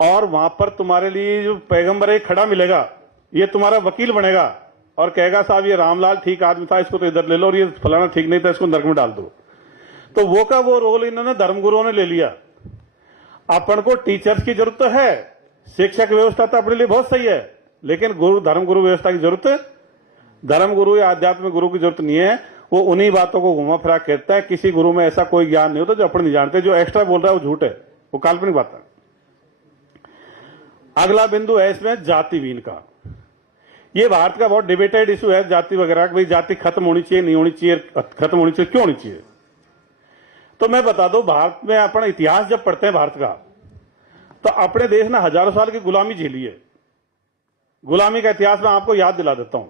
और वहां पर तुम्हारे लिए जो पैगंबर एक खड़ा मिलेगा, ये तुम्हारा वकील बनेगा और कहेगा साहब ये रामलाल ठीक आदमी था, इसको तो इधर ले लो, और ये फलाना ठीक नहीं था, इसको नरक में डाल दो। तो वो का वो रोल इन्होंने धर्मगुरुओं ने ले लिया। अपन को टीचर्स की जरूरत तो है, शिक्षक व्यवस्था तो अपने लिए बहुत सही है, लेकिन धर्मगुरु व्यवस्था की जरूरत, धर्मगुरु या आध्यात्मिक गुरु की जरूरत नहीं है। वो उन्हीं बातों को घुमा फिरा कहता है। किसी गुरु में ऐसा कोई ज्ञान नहीं होता जो अपन नहीं जानते। जो एक्स्ट्रा बोल रहा है वो झूठ है, वो काल्पनिक बात है। अगला बिंदु है इसमें जातिवीन का। ये भारत का बहुत डिबेटेड इशू है, जाति वगैरह। भाई जाति खत्म होनी चाहिए, नहीं होनी चाहिए, खत्म होनी चाहिए, क्यों होनी चाहिए। तो मैं बता दूं, भारत में अपन इतिहास जब पढ़ते हैं भारत का, तो अपने देश ने हजारों साल की गुलामी झेली है। गुलामी का इतिहास मैं आपको याद दिला देता हूं।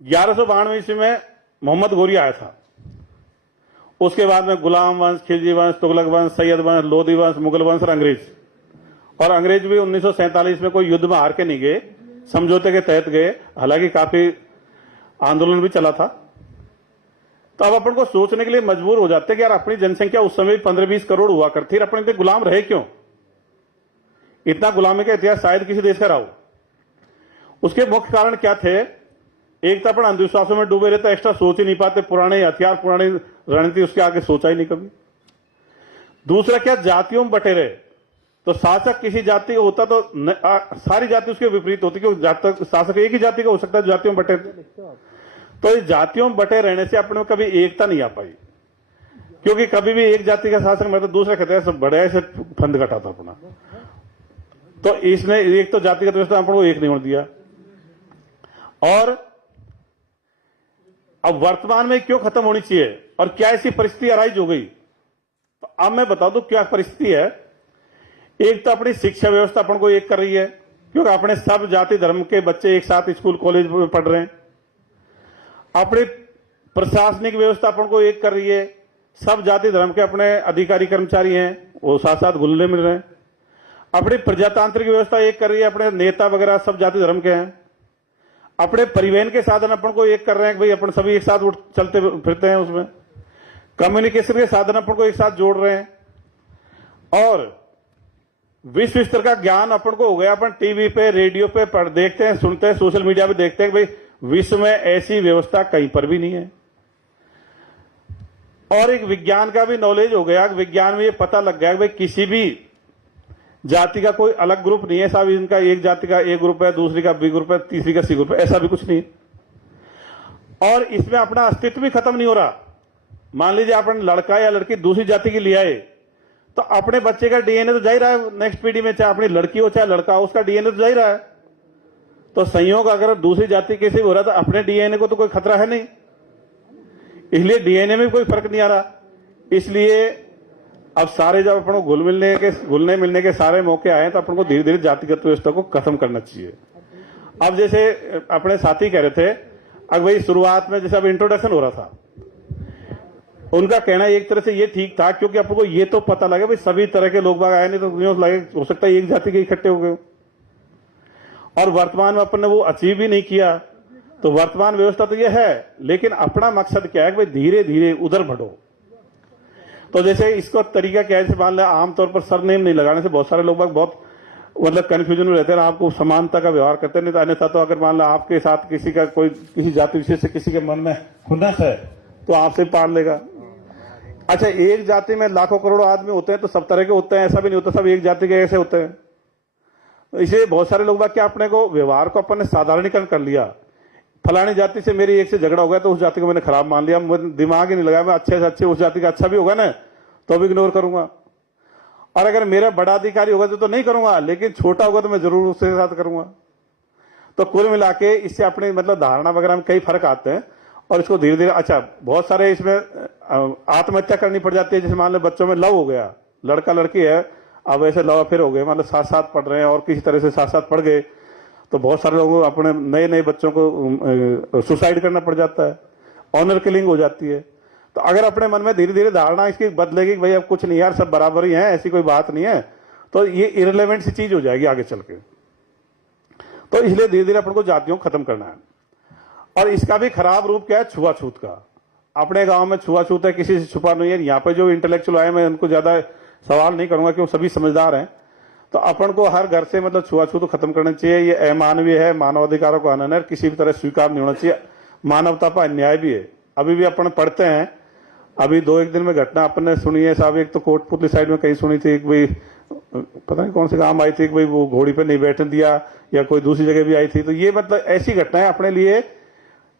1192 ईस्वी में मोहम्मद गोरी आया था। उसके बाद में गुलाम वंश, खिलजी वंश, तुगलक वंश, सैयद वंश, लोधी वंश, मुगल वंश और अंग्रेज। और अंग्रेज भी 1947 में कोई युद्ध में हार के नहीं गए, समझौते के तहत गए, हालांकि काफी आंदोलन भी चला था। तो अब अपन को सोचने के लिए मजबूर हो जाते हैं कि यार अपनी जनसंख्या उस समय 15-20 करोड़ हुआ करती, अपन इतने गुलाम रहे क्यों। इतना गुलामी का इतिहास शायद किसी देश का रहा हो। उसके मुख्य कारण क्या थे। एक तो अपन अंधविश्वासों में डूबे रहते, एक्स्ट्रा सोच ही नहीं पाते, पुराने हथियार, पुरानी रणनीति, उसके आगे सोचा ही नहीं कभी। दूसरा क्या, जातियों में बटे रहे। तो शासक किसी जाति का होता तो सारी जाति उसके विपरीत होती, क्योंकि शासक एक ही जाति का हो सकता है, जातियों में बटे। तो इस जातियों में बटे रहने से अपने में कभी एकता नहीं आ पाई, क्योंकि कभी भी एक जाति का शासक मतलब दूसरे कहते हैं बड़े से फंद घटा था अपना। तो इसने एक तो जातिगत व्यवस्था अपन को एक नहीं होने दिया। और अब वर्तमान में क्यों खत्म होनी चाहिए और क्या ऐसी परिस्थिति अराइज हो गई, तो अब मैं बता दूं क्या परिस्थिति है। एक तो अपनी शिक्षा व्यवस्था अपन को एक कर रही है, क्योंकि अपने सब जाति धर्म के बच्चे एक साथ स्कूल कॉलेज में पढ़ रहे हैं। अपनी प्रशासनिक व्यवस्था अपन को एक कर रही है, सब जाति धर्म के अपने अधिकारी कर्मचारी हैं, वो साथ साथ घुलने मिल रहे हैं। अपनी प्रजातांत्रिक व्यवस्था एक कर रही है, अपने नेता वगैरह सब जाति धर्म के हैं। अपने परिवहन के साधन अपन को एक कर रहे हैं कि भाई अपन सभी एक साथ चलते फिरते हैं, उसमें कम्युनिकेशन के साधन अपन को एक साथ जोड़ रहे हैं। और विश्व स्तर का ज्ञान अपन को हो गया, अपन टीवी पे रेडियो पे पढ़ देखते हैं, सुनते हैं, सोशल मीडिया पे देखते हैं कि भाई विश्व में ऐसी व्यवस्था कहीं पर भी नहीं है। और एक विज्ञान का भी नॉलेज हो गया, विज्ञान में ये पता लग गया कि भाई किसी भी जाति का कोई अलग ग्रुप नहीं है, सब इनका एक जाति का ए ग्रुप है, दूसरी का बी ग्रुप है, तीसरी का सी ग्रुप है, ऐसा भी कुछ नहीं। और इसमें अपना अस्तित्व भी खत्म नहीं हो रहा। मान लीजिए अपन लड़का या लड़की दूसरी जाति की ले आए, तो अपने बच्चे का डीएनए तो जा ही रहा है नेक्स्ट पीढ़ी में, चाहे अपनी लड़की हो चाहे लड़का हो, उसका डीएनए तो जा ही रहा है। तो संयोग अगर दूसरी जाति किसी हो रहा है तो अपने डीएनए को तो कोई खतरा है नहीं, इसलिए डीएनए में कोई फर्क नहीं आ रहा। इसलिए अब सारे जब अपन को घुलने मिलने के सारे मौके आए तो अपन को धीरे धीरे जातिगत व्यवस्था को खत्म करना चाहिए। अब जैसे अपने साथी कह रहे थे, अब भाई शुरुआत में जैसे अब इंट्रोडक्शन हो रहा था, उनका कहना एक तरह से ये ठीक था, क्योंकि अपन को ये तो पता लगे भाई सभी तरह के लोग बाग आए, नहीं तो न्यूज लगे हो सकता है एक जाति के इकट्ठे हो गए। और वर्तमान में अपन ने वो अचीव भी नहीं किया। तो वर्तमान व्यवस्था तो ये है, लेकिन अपना मकसद क्या है कि भाई धीरे धीरे उधर बढ़ो। तो जैसे इसको तरीका क्या है, मान लिया आमतौर पर सरनेम नहीं लगाने से बहुत सारे लोग बहुत मतलब कंफ्यूजन में रहते हैं, आपको समानता का व्यवहार करते नहीं। तो अन्यथा तो अगर मान लो आपके साथ किसी का कोई किसी जाति विशेष से किसी के मन में खुन्नस है तो आपसे पाल लेगा। अच्छा, एक जाति में लाखों करोड़ों आदमी होते हैं तो सब तरह के होते हैं, ऐसा भी नहीं होता सब एक जाति के ऐसे होते हैं। तो इसलिए बहुत सारे लोग क्या अपने को व्यवहार को अपन ने साधारणीकरण कर लिया। फलानी जाति से मेरी एक से झगड़ा हो गया तो उस जाति को मैंने खराब मान लिया, मुझे दिमाग ही नहीं लगाया मैं अच्छे से अच्छे उस जाति का अच्छा भी होगा ना तो भी इग्नोर करूंगा। और अगर मेरा बड़ा अधिकारी होगा तो नहीं करूंगा, लेकिन छोटा होगा तो मैं जरूर उसके साथ करूंगा। तो कुल मिला के इससे अपने मतलब धारणा वगैरह में कई फर्क आते हैं। और इसको धीरे धीरे अच्छा बहुत सारे इसमें आत्महत्या करनी पड़ जाती है। जैसे मान लो बच्चों में लव हो गया, लड़का लड़की है, अब ऐसे लव अफेयर हो गए, मतलब साथ साथ पढ़ रहे हैं और किसी तरह से साथ साथ पढ़ गए, तो बहुत सारे लोगों को अपने नए नए बच्चों को सुसाइड करना पड़ जाता है, ऑनर किलिंग हो जाती है। तो अगर अपने मन में धीरे धीरे धारणा इसकी बदलेगी कि भाई अब कुछ नहीं यार सब बराबर ही है, ऐसी कोई बात नहीं है, तो ये इररिलेवेंट सी चीज हो जाएगी आगे चल के। तो इसलिए धीरे धीरे अपन को जातियों को खत्म करना है। और इसका भी खराब रूप क्या है, छुआछूत का। अपने गांव में छुआछूत है, किसी से छुपा नहीं है। यहाँ पे जो इंटेलेक्चुअल आए मैं उनको ज्यादा सवाल नहीं करूंगा क्योंकि सभी समझदार हैं। तो अपन को हर घर से मतलब छुआछूत को खत्म करना चाहिए। ये अमानवीय है, मानवाधिकारों को हनन है, किसी भी तरह स्वीकार नहीं होना चाहिए। मानवता पर अन्याय भी है। अभी भी अपन पढ़ते हैं, अभी 2-1 दिन में घटना अपन ने सुनी है साहब। एक तो कोटपुतली साइड में कहीं सुनी थी कि भाई पता नहीं कौन से काम आई थी कि भाई वो घोड़ी पे नहीं बैठने दिया, या कोई दूसरी जगह भी आई थी। तो ये मतलब ऐसी घटनाएं अपने लिए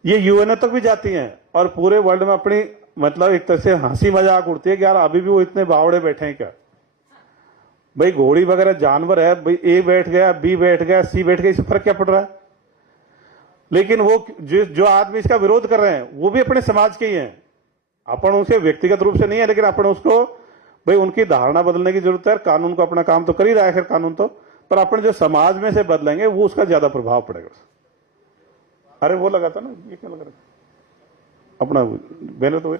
ये यूएनओ तक भी जाती हैं और पूरे वर्ल्ड में अपनी मतलब एक तरह से हंसी मजाक उड़ती है कि यार अभी भी वो इतने बावड़े बैठे हैं क्या। भाई घोड़ी वगैरह जानवर है, भाई ए बैठ गया, बी बैठ गया, सी बैठ गया, इससे फर्क क्या पड़ रहा है। लेकिन वो जो आदमी इसका विरोध कर रहे हैं वो भी अपने समाज के ही हैं। अपन उनसे व्यक्तिगत रूप से नहीं है, लेकिन अपन उसको भाई उनकी धारणा बदलने की जरूरत है। कानून को अपना काम तो कर ही रहा है खैर कानून तो, पर अपन जो समाज में से बदलेंगे वो उसका ज्यादा प्रभाव पड़ेगा। अरे वो लगा था ना, ये क्या लगा रहा अपना बैनर तो।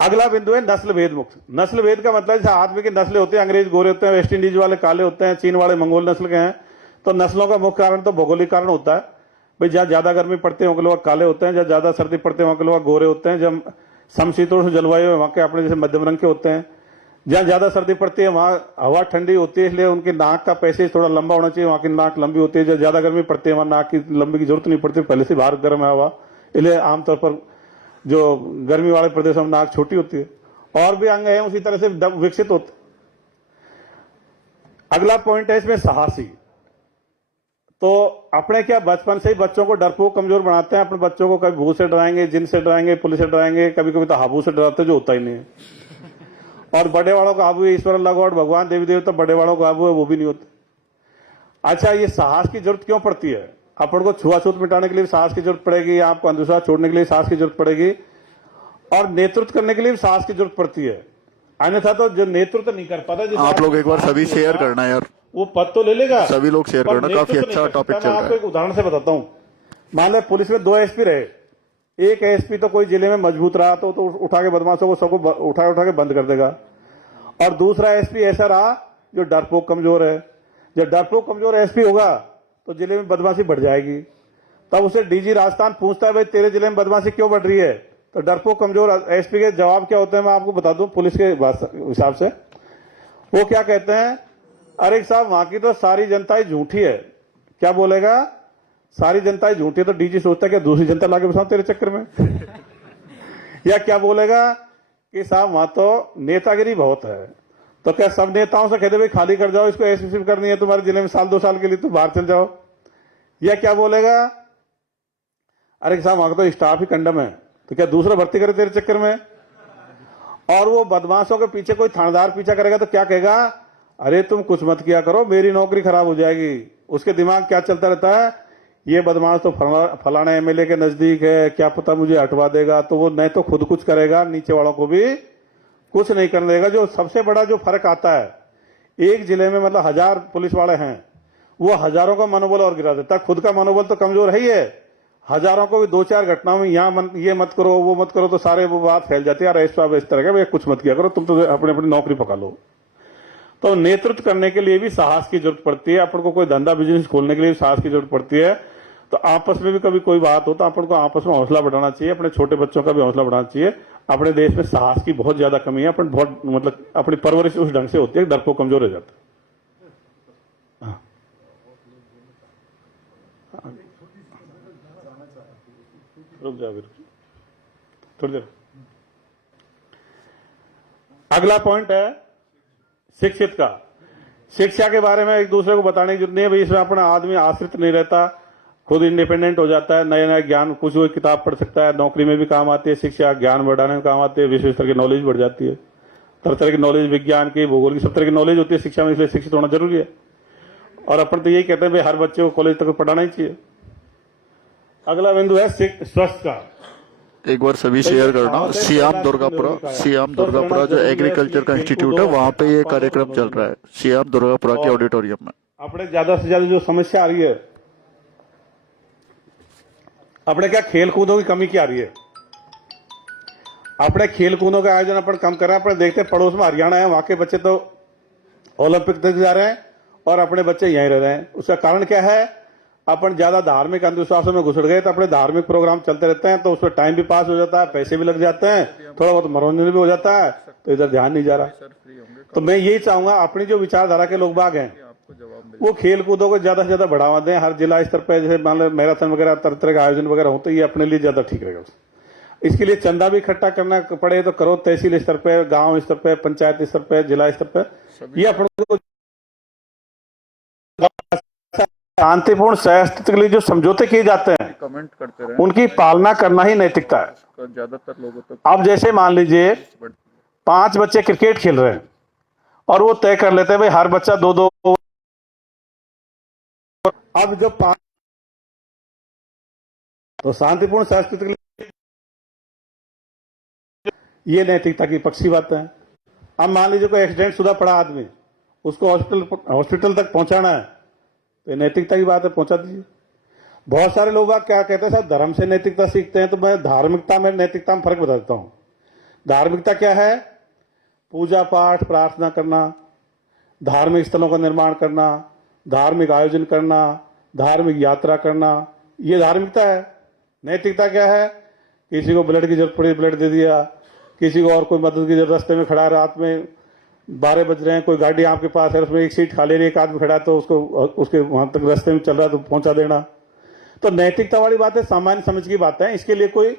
अगला बिंदु है नस्ल भेद मुक्त। नस्ल भेद का मतलब जैसे आदमी की नस्लें होती हैं, अंग्रेज गोरे होते हैं, वेस्ट इंडीज वाले काले होते हैं, चीन वाले मंगोल नस्ल के हैं। तो नस्लों का मुख्य कारण तो भौगोलिक कारण होता है। भाई जहां ज्यादा गर्मी पड़ती है वहां के लोग काले होते हैं, जहां ज्यादा सर्दी पड़ती है वहां के लोग गोरे होते हैं, जब समशीतोष्ण जलवायु है वहां के अपने जैसे मध्यम रंग के होते हैं। जहां ज्यादा सर्दी पड़ती है वहां हवा ठंडी होती है, इसलिए उनकी नाक का पैसेज थोड़ा लंबा होना चाहिए, वहां की नाक लंबी होती है। जहां ज्यादा गर्मी पड़ती है वहां नाक की लंबी की जरूरत नहीं पड़ती, पहले से बाहर गर्म है हवा, इसलिए आमतौर पर जो गर्मी वाले प्रदेशों में नाक छोटी होती है। और भी अंग है उसी तरह से विकसित होते। अगला पॉइंट है इसमें साहसी। तो अपने क्या बचपन से ही बच्चों को डरपोक कमजोर बनाते हैं। अपने बच्चों को कभी भूत से डराएंगे, जिन से डराएंगे, पुलिस से डराएंगे, कभी कभी तो हाबू से डराते जो होता ही नहीं है। और बड़े वालों का आबू ईश्वर अल्लाह गॉड भगवान देवी देवता बड़े वालों का आबू है वो भी नहीं होते। अच्छा, ये साहस की जरूरत क्यों पड़ती है? अपन को छुआछूत मिटाने के लिए साहस की जरूरत पड़ेगी, आपको अंधविश्वास छोड़ने के लिए साहस की जरूरत पड़ेगी, और नेतृत्व करने के लिए भी साहस की जरूरत पड़ती है। अन्यथा तो जो नेतृत्व नहीं कर पाता, आप लोग एक बार सभी शेयर करना यार, वो पद तो ले लेगा, सभी लोग शेयर करना, काफी अच्छा टॉपिक चल रहा है। आपको एक उदाहरण से बताता हूँ। मान लो पुलिस में 2 एसपी रहे, एक एसपी तो कोई जिले में मजबूत रहा तो उठा के बदमाशों को सबको उठा के बंद कर देगा, और दूसरा एसपी ऐसा रहा जो डरपोक कमजोर है। जब डरपोक कमजोर एसपी होगा तो जिले में बदमाशी बढ़ जाएगी। तब उसे डीजी राजस्थान पूछता है, भाई तेरे जिले में बदमाशी क्यों बढ़ रही है? तो डरपोक कमजोर एसपी के जवाब क्या होते हैं मैं आपको बता दूं पुलिस के हिसाब से। वो क्या कहते हैं, अरे साहब वहां की तो सारी जनता ही झूठी है। क्या बोलेगा? सारी जनता ही झूठी है। तो डीजी सोचता है कि दूसरी जनता लाके बसाऊं तेरे चक्कर में या क्या बोलेगा कि साहब वहां तो नेतागिरी बहुत है। तो क्या सब नेताओं से कहते भाई खाली कर जाओ, इसको एसपी करनी है तुम्हारे जिले में साल 2 साल के लिए, तो बाहर चल जाओ? या क्या बोलेगा, अरे साहब वहां तो स्टाफ ही कंडम है, तो क्या दूसरा भर्ती करे तेरे चक्कर में? और वो बदमाशों के पीछे कोई थानेदार पीछा करेगा तो क्या कहेगा, अरे तुम कुछ मत किया करो, मेरी नौकरी खराब हो जाएगी। उसके दिमाग क्या चलता रहता है, ये बदमाश तो फलाना एमएलए के नजदीक है, क्या पता मुझे हटवा देगा। तो वो नहीं तो खुद कुछ करेगा, नीचे वालों को भी कुछ नहीं करने देगा। जो सबसे बड़ा जो फर्क आता है, एक जिले में मतलब 1000 पुलिस वाले हैं, वो हजारों का मनोबल और गिरा देता है। खुद का मनोबल तो कमजोर है ही है, हजारों को भी 2-4 घटनाओं में ये मत करो वो मत करो तो सारे वो बात फैल जाती है, यार ऐसा इस तरह का भाई कुछ मत किया करो, तुम तो अपनी अपनी नौकरी पका लो। तो नेतृत्व करने के लिए भी साहस की जरूरत पड़ती है। अपन को कोई धंधा बिजनेस खोलने के लिए भी साहस की जरूरत पड़ती है। तो आपस में भी कभी कोई बात हो तो अपन को आपस में हौसला बढ़ाना चाहिए, अपने छोटे बच्चों का भी हौसला बढ़ाना चाहिए। अपने देश में साहस की बहुत ज्यादा कमी है, अपन बहुत मतलब अपनी परवरिश उस ढंग से होती है, डर को कमजोर हो जाता है। रुक जाओ थोड़ी देर। अगला पॉइंट है शिक्षित का। शिक्षा के बारे में एक दूसरे को बताने की जरूरत नहीं है भाई, इसमें अपना आदमी आश्रित नहीं रहता, खुद इंडिपेंडेंट हो जाता है, नया नया ज्ञान कुछ वो किताब पढ़ सकता है, नौकरी में भी काम आती है शिक्षा, ज्ञान बढ़ाने में काम आती है, विश्व स्तर की नॉलेज बढ़ जाती है, तरह तरह की नॉलेज, विज्ञान की, भूगोल की, सब तरह की नॉलेज होती है शिक्षा में, इसलिए शिक्षित होना जरूरी है। और अपन तो यही कहते हैं भाई हर बच्चे को कॉलेज तक पढ़ाना ही चाहिए। अगला बिंदु है स्वास्थ्य का। एक बार सभी शेयर करना, सियाम दुर्गापुरा जो एग्रीकल्चर का इंस्टीट्यूट है वहाँ पे ये कार्यक्रम चल रहा है, सियाम दुर्गापुरा के ऑडिटोरियम में। अपने ज्यादा से ज्यादा जो समस्या आ रही है, अपने क्या खेल कूदों की कमी क्या आ रही है। अपने खेल कूदों का आयोजन अपन कम कर रहे हैं। अपने देखते हैं पड़ोस में हरियाणा है, वहां के बच्चे तो ओलंपिक तक जा रहे हैं और अपने बच्चे यहीं रह रहे हैं। उसका कारण क्या है, अपन ज्यादा धार्मिक अंधविश्वासों में घुसड़ गए। तो अपने धार्मिक प्रोग्राम चलते रहते हैं, तो उसमें टाइम भी पास हो जाता है, पैसे भी लग जाते हैं, थोड़ा बहुत मनोरंजन भी हो जाता है, तो इधर ध्यान नहीं जा रहा। तो मैं यही चाहूंगा अपनी जो विचारधारा के लोग बाग हैं वो खेल कूदों को ज्यादा से ज्यादा बढ़ावा दें। हर जिला स्तर पर जैसे मान लो मैराथन वगैरह तरह तरह के आयोजन वगैरह हो, तो ये अपने लिए ज्यादा ठीक रहेगा। इसके लिए चंदा भी इकट्ठा करना पड़े तो करो, तहसील स्तर पे, गांव स्तर पे, पंचायत स्तर पे, जिला स्तर पे। ये अपने को शांतिपूर्ण सहअस्तित्व के लिए जो समझौते किए जाते हैं कमेंट करते रहे, उनकी पालना करना ही नैतिकता है। ज्यादातर लोगों तक। अब जैसे मान लीजिए 5 बच्चे क्रिकेट खेल रहे हैं और वो तय कर लेते हैं भाई हर बच्चा 2-2। अब जब 5 तो शांतिपूर्ण सहअस्तित्व के लिए ये नैतिकता की पक्षी बात है। अब मान लीजिए कोई एक्सीडेंट शुदा पड़ा आदमी, उसको हॉस्पिटल तक पहुंचाना है, तो नैतिकता की बात है, पहुंचा दीजिए। बहुत सारे लोग क्या कहते हैं साहब धर्म से नैतिकता सीखते हैं, तो मैं धार्मिकता में नैतिकता में फर्क बता देता हूं। धार्मिकता क्या है, पूजा पाठ प्रार्थना करना, धार्मिक स्थलों का निर्माण करना, धार्मिक आयोजन करना, धार्मिक यात्रा करना, ये धार्मिकता है। नैतिकता क्या है, किसी को ब्लड की जरूरत पड़ी ब्लड दे दिया, किसी को और कोई मदद की जरूरत, रास्ते में खड़ा है रात में 12 बज रहे हैं, कोई गाड़ी आपके पास है उसमें एक सीट खाली रही, एक आदमी खड़ा है तो उसको उसके वहां तक रास्ते में चल रहा है तो पहुंचा देना। तो नैतिकता वाली बात है, सामान्य समझ की बात है। इसके लिए कोई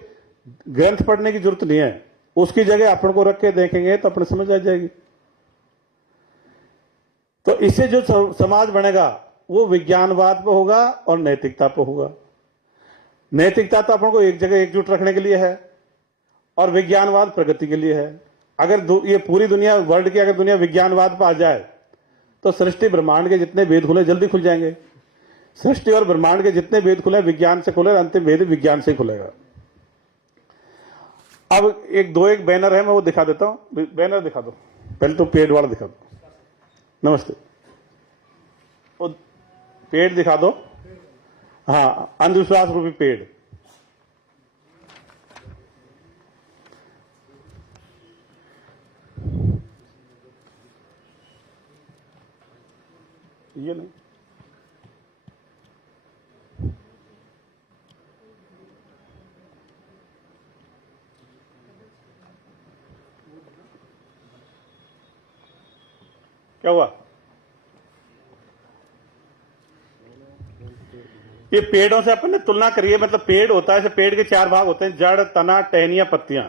ग्रंथ पढ़ने की जरूरत नहीं है, उसकी जगह अपन को रख के देखेंगे तो अपने समझ आ जाएगी। तो इससे जो समाज बनेगा वो विज्ञानवाद पे होगा और नैतिकता पे होगा। नैतिकता तो अपन को एक जगह एकजुट रखने के लिए है और विज्ञानवाद प्रगति के लिए है। अगर ये पूरी दुनिया वर्ल्ड की अगर दुनिया विज्ञानवाद पर आ जाए तो सृष्टि ब्रह्मांड के जितने भेद खुले जल्दी खुल जाएंगे। सृष्टि और ब्रह्मांड के जितने भेद खुले विज्ञान से खुले, अंतिम भेद विज्ञान से खुलेगा। अब एक बैनर है, मैं वो दिखा देता हूं। बैनर दिखा दो, पहले तो पेड़ वाला दिखा दो। नमस्ते, वो पेड़ दिखा दो। हाँ, अंधविश्वास रूपी पेड़। ये नहीं, क्या हुआ? ये पेड़ों से अपन ने तुलना करी है, मतलब पेड़ होता है, पेड़ के 4 भाग होते हैं, जड़, तना, टहनियां, पत्तियां।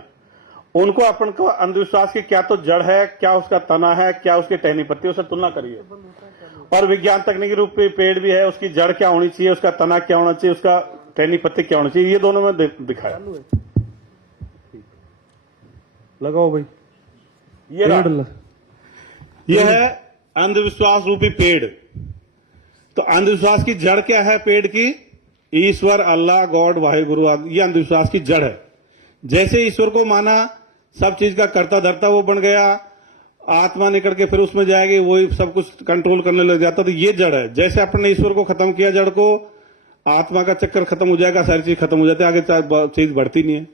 उनको अपन को अंधविश्वास की क्या तो जड़ है, क्या उसका तना है, क्या उसकी टहनी पत्ती, उससे तुलना करिए। और विज्ञान तकनीकी रूप में पेड़ भी है, उसकी जड़ क्या होनी चाहिए, उसका तना क्या होना चाहिए, उसका टहनी पत्ती क्या होनी चाहिए, ये दोनों में दिखाया। लगाओ भाई, ये है अंधविश्वास रूपी पेड़। तो अंधविश्वास की जड़ क्या है पेड़ की? ईश्वर, अल्लाह, गॉड, वाहिगुरु, ये अंधविश्वास की जड़ है। जैसे ईश्वर को माना, सब चीज का कर्ता धर्ता वो बन गया, आत्मा निकल के फिर उसमें जाएगी, वही सब कुछ कंट्रोल करने लग जाता, तो ये जड़ है। जैसे अपने ईश्वर को खत्म किया जड़ को, आत्मा का चक्कर खत्म हो जाएगा, सारी चीज खत्म हो जाती है, आगे चीज बढ़ती नहीं है।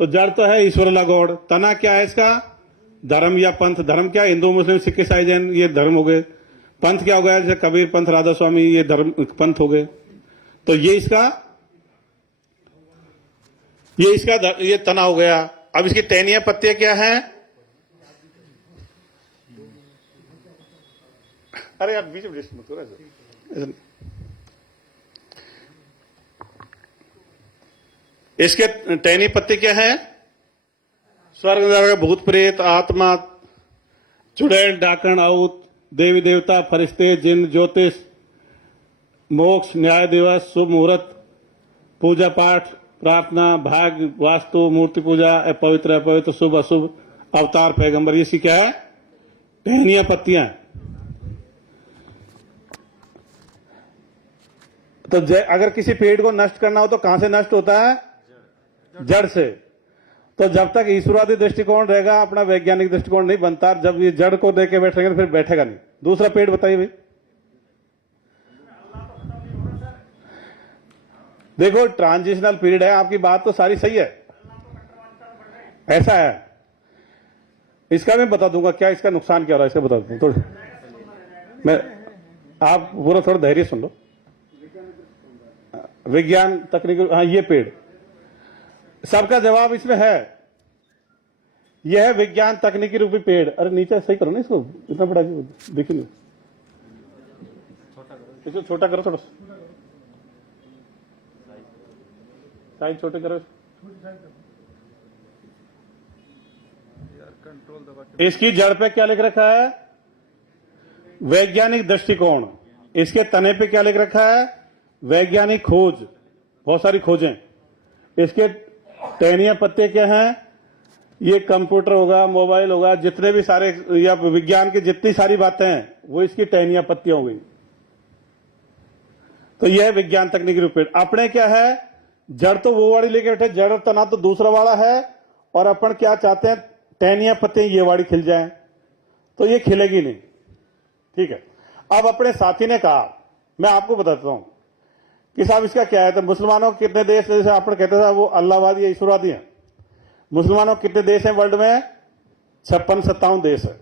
तो जड़ तो है ईश्वर, अल्लाह, गॉड। तना क्या है इसका? धर्म या पंथ। धर्म क्या? हिंदू, मुस्लिम, सिख, ईसाई, जैन, ये धर्म हो गए। पंथ क्या हो गया? जैसे कबीर पंथ, राधा स्वामी, ये धर्म पंथ हो गए। तो ये तना हो गया। अब इसकी टहनियां, पत्तियां क्या हैं? अरे यार बीच में डिस्टर्ब मत करो। इसके टहनी पत्ते क्या है? स्वर्ग, नरक, भूत प्रेत, आत्मा, चुड़ैल, डाकण, आउत, देवी देवता, फरिश्ते, जिन, ज्योतिष, मोक्ष, न्याय दिवस, शुभ मुहूर्त, पूजा पाठ, प्रार्थना, भाग, वास्तु, मूर्ति पूजा, पवित्र, अपवित्र, शुभ अशुभ, अवतार, पैगंबर, ये क्या है? टहनियां, पत्तियां। तो अगर किसी पेड़ को नष्ट करना हो तो कहां से नष्ट होता है? जड़ से। तो जब तक ईश्वरवादी दृष्टिकोण रहेगा, अपना वैज्ञानिक दृष्टिकोण नहीं बनता। जब ये जड़ को देके बैठेंगे तो फिर बैठेगा नहीं। दूसरा पेड़ बताइए भाई। देखो, ट्रांजिशनल पीरियड है, आपकी बात तो सारी सही है, ऐसा है। इसका मैं बता दूंगा क्या इसका नुकसान क्या हो रहा है, इसका बता दूंगा थोड़ा। मैं आप पूरा थोड़ा धैर्य सुन लो। विज्ञान तकनीक, हाँ, ये पेड़, सबका जवाब इसमें है। यह है विज्ञान तकनीकी रूपी पेड़। अरे नीचे सही करो ना इसको, इतना बड़ा देखिए, इसको छोटा करो थोड़ा, साइज छोटे करो। इसकी जड़ पे क्या लिख रखा है? वैज्ञानिक दृष्टिकोण। इसके तने पे क्या लिख रखा है? वैज्ञानिक खोज, बहुत सारी खोजें। इसके टहनियां, पत्ते क्या हैं? ये कंप्यूटर होगा, मोबाइल होगा, जितने भी सारे या विज्ञान की जितनी सारी बातें हैं वो इसकी टहनियां, पत्तियां हो गई। तो यह विज्ञान तकनीकी रूप पेड़। अपने क्या है? जड़ तो वो वाली लेके बैठे, जड़ और तना तो दूसरा वाला है। और अपन क्या चाहते हैं? टहनियां, पत्तियां ये वाली खिल जाएं, तो ये खिलेगी नहीं। ठीक है। अब अपने साथी ने कहा, मैं आपको बताता हूं कि साहब इसका क्या है। तो मुसलमानों के कितने देश, जैसे आपने कहते थे वो अल्लाहवादी या ईश्वरवादी हैं। मुसलमानों के कितने देश हैं वर्ल्ड में? 56-57 देश है।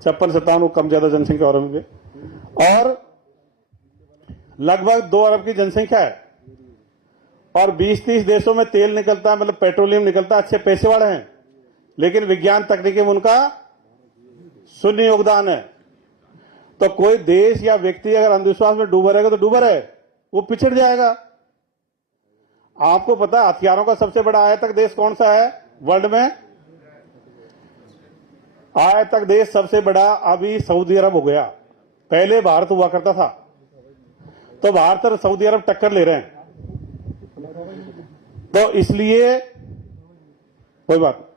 56-57, कम ज्यादा जनसंख्या और में, और लगभग 2 अरब की जनसंख्या है। और 20-30 देशों में तेल निकलता है, मतलब पेट्रोलियम निकलता है, अच्छे पैसे वाले हैं। लेकिन विज्ञान तकनीकी में उनका शून्य योगदान है। तो कोई देश या व्यक्ति अगर अंधविश्वास में डूबा रहेगा तो डूबा रहे, वो पिछड़ जाएगा। आपको पता है हथियारों का सबसे बड़ा आयातक देश कौन सा है वर्ल्ड में? आयातक देश सबसे बड़ा अभी सऊदी अरब हो गया। पहले भारत हुआ करता था। तो भारत और सऊदी अरब टक्कर ले रहे हैं। तो इसलिए कोई बात,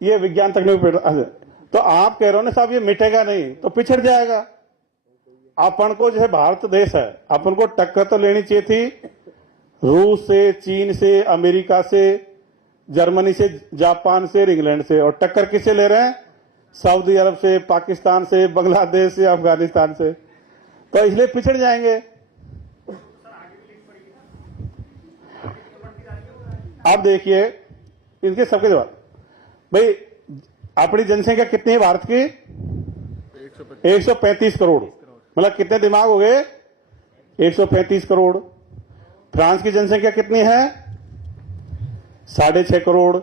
ये विज्ञान तकनीक। तो आप कह रहे हो ना साहब ये मिटेगा नहीं, तो पिछड़ जाएगा। अपन को जैसे भारत देश है, अपन को टक्कर तो लेनी चाहिए थी रूस से, चीन से, अमेरिका से, जर्मनी से, जापान से, इंग्लैंड से। और टक्कर किससे ले रहे हैं? सऊदी अरब से, पाकिस्तान से, बांग्लादेश से, अफगानिस्तान से। तो इसलिए पिछड़ जाएंगे। आप देखिए इनके सबके जवाब। भाई अपनी जनसंख्या कितनी है भारत की? 135 करोड़। मतलब कितने दिमाग हो गए? 135 करोड़। फ्रांस की जनसंख्या कितनी है? 6.5 करोड़।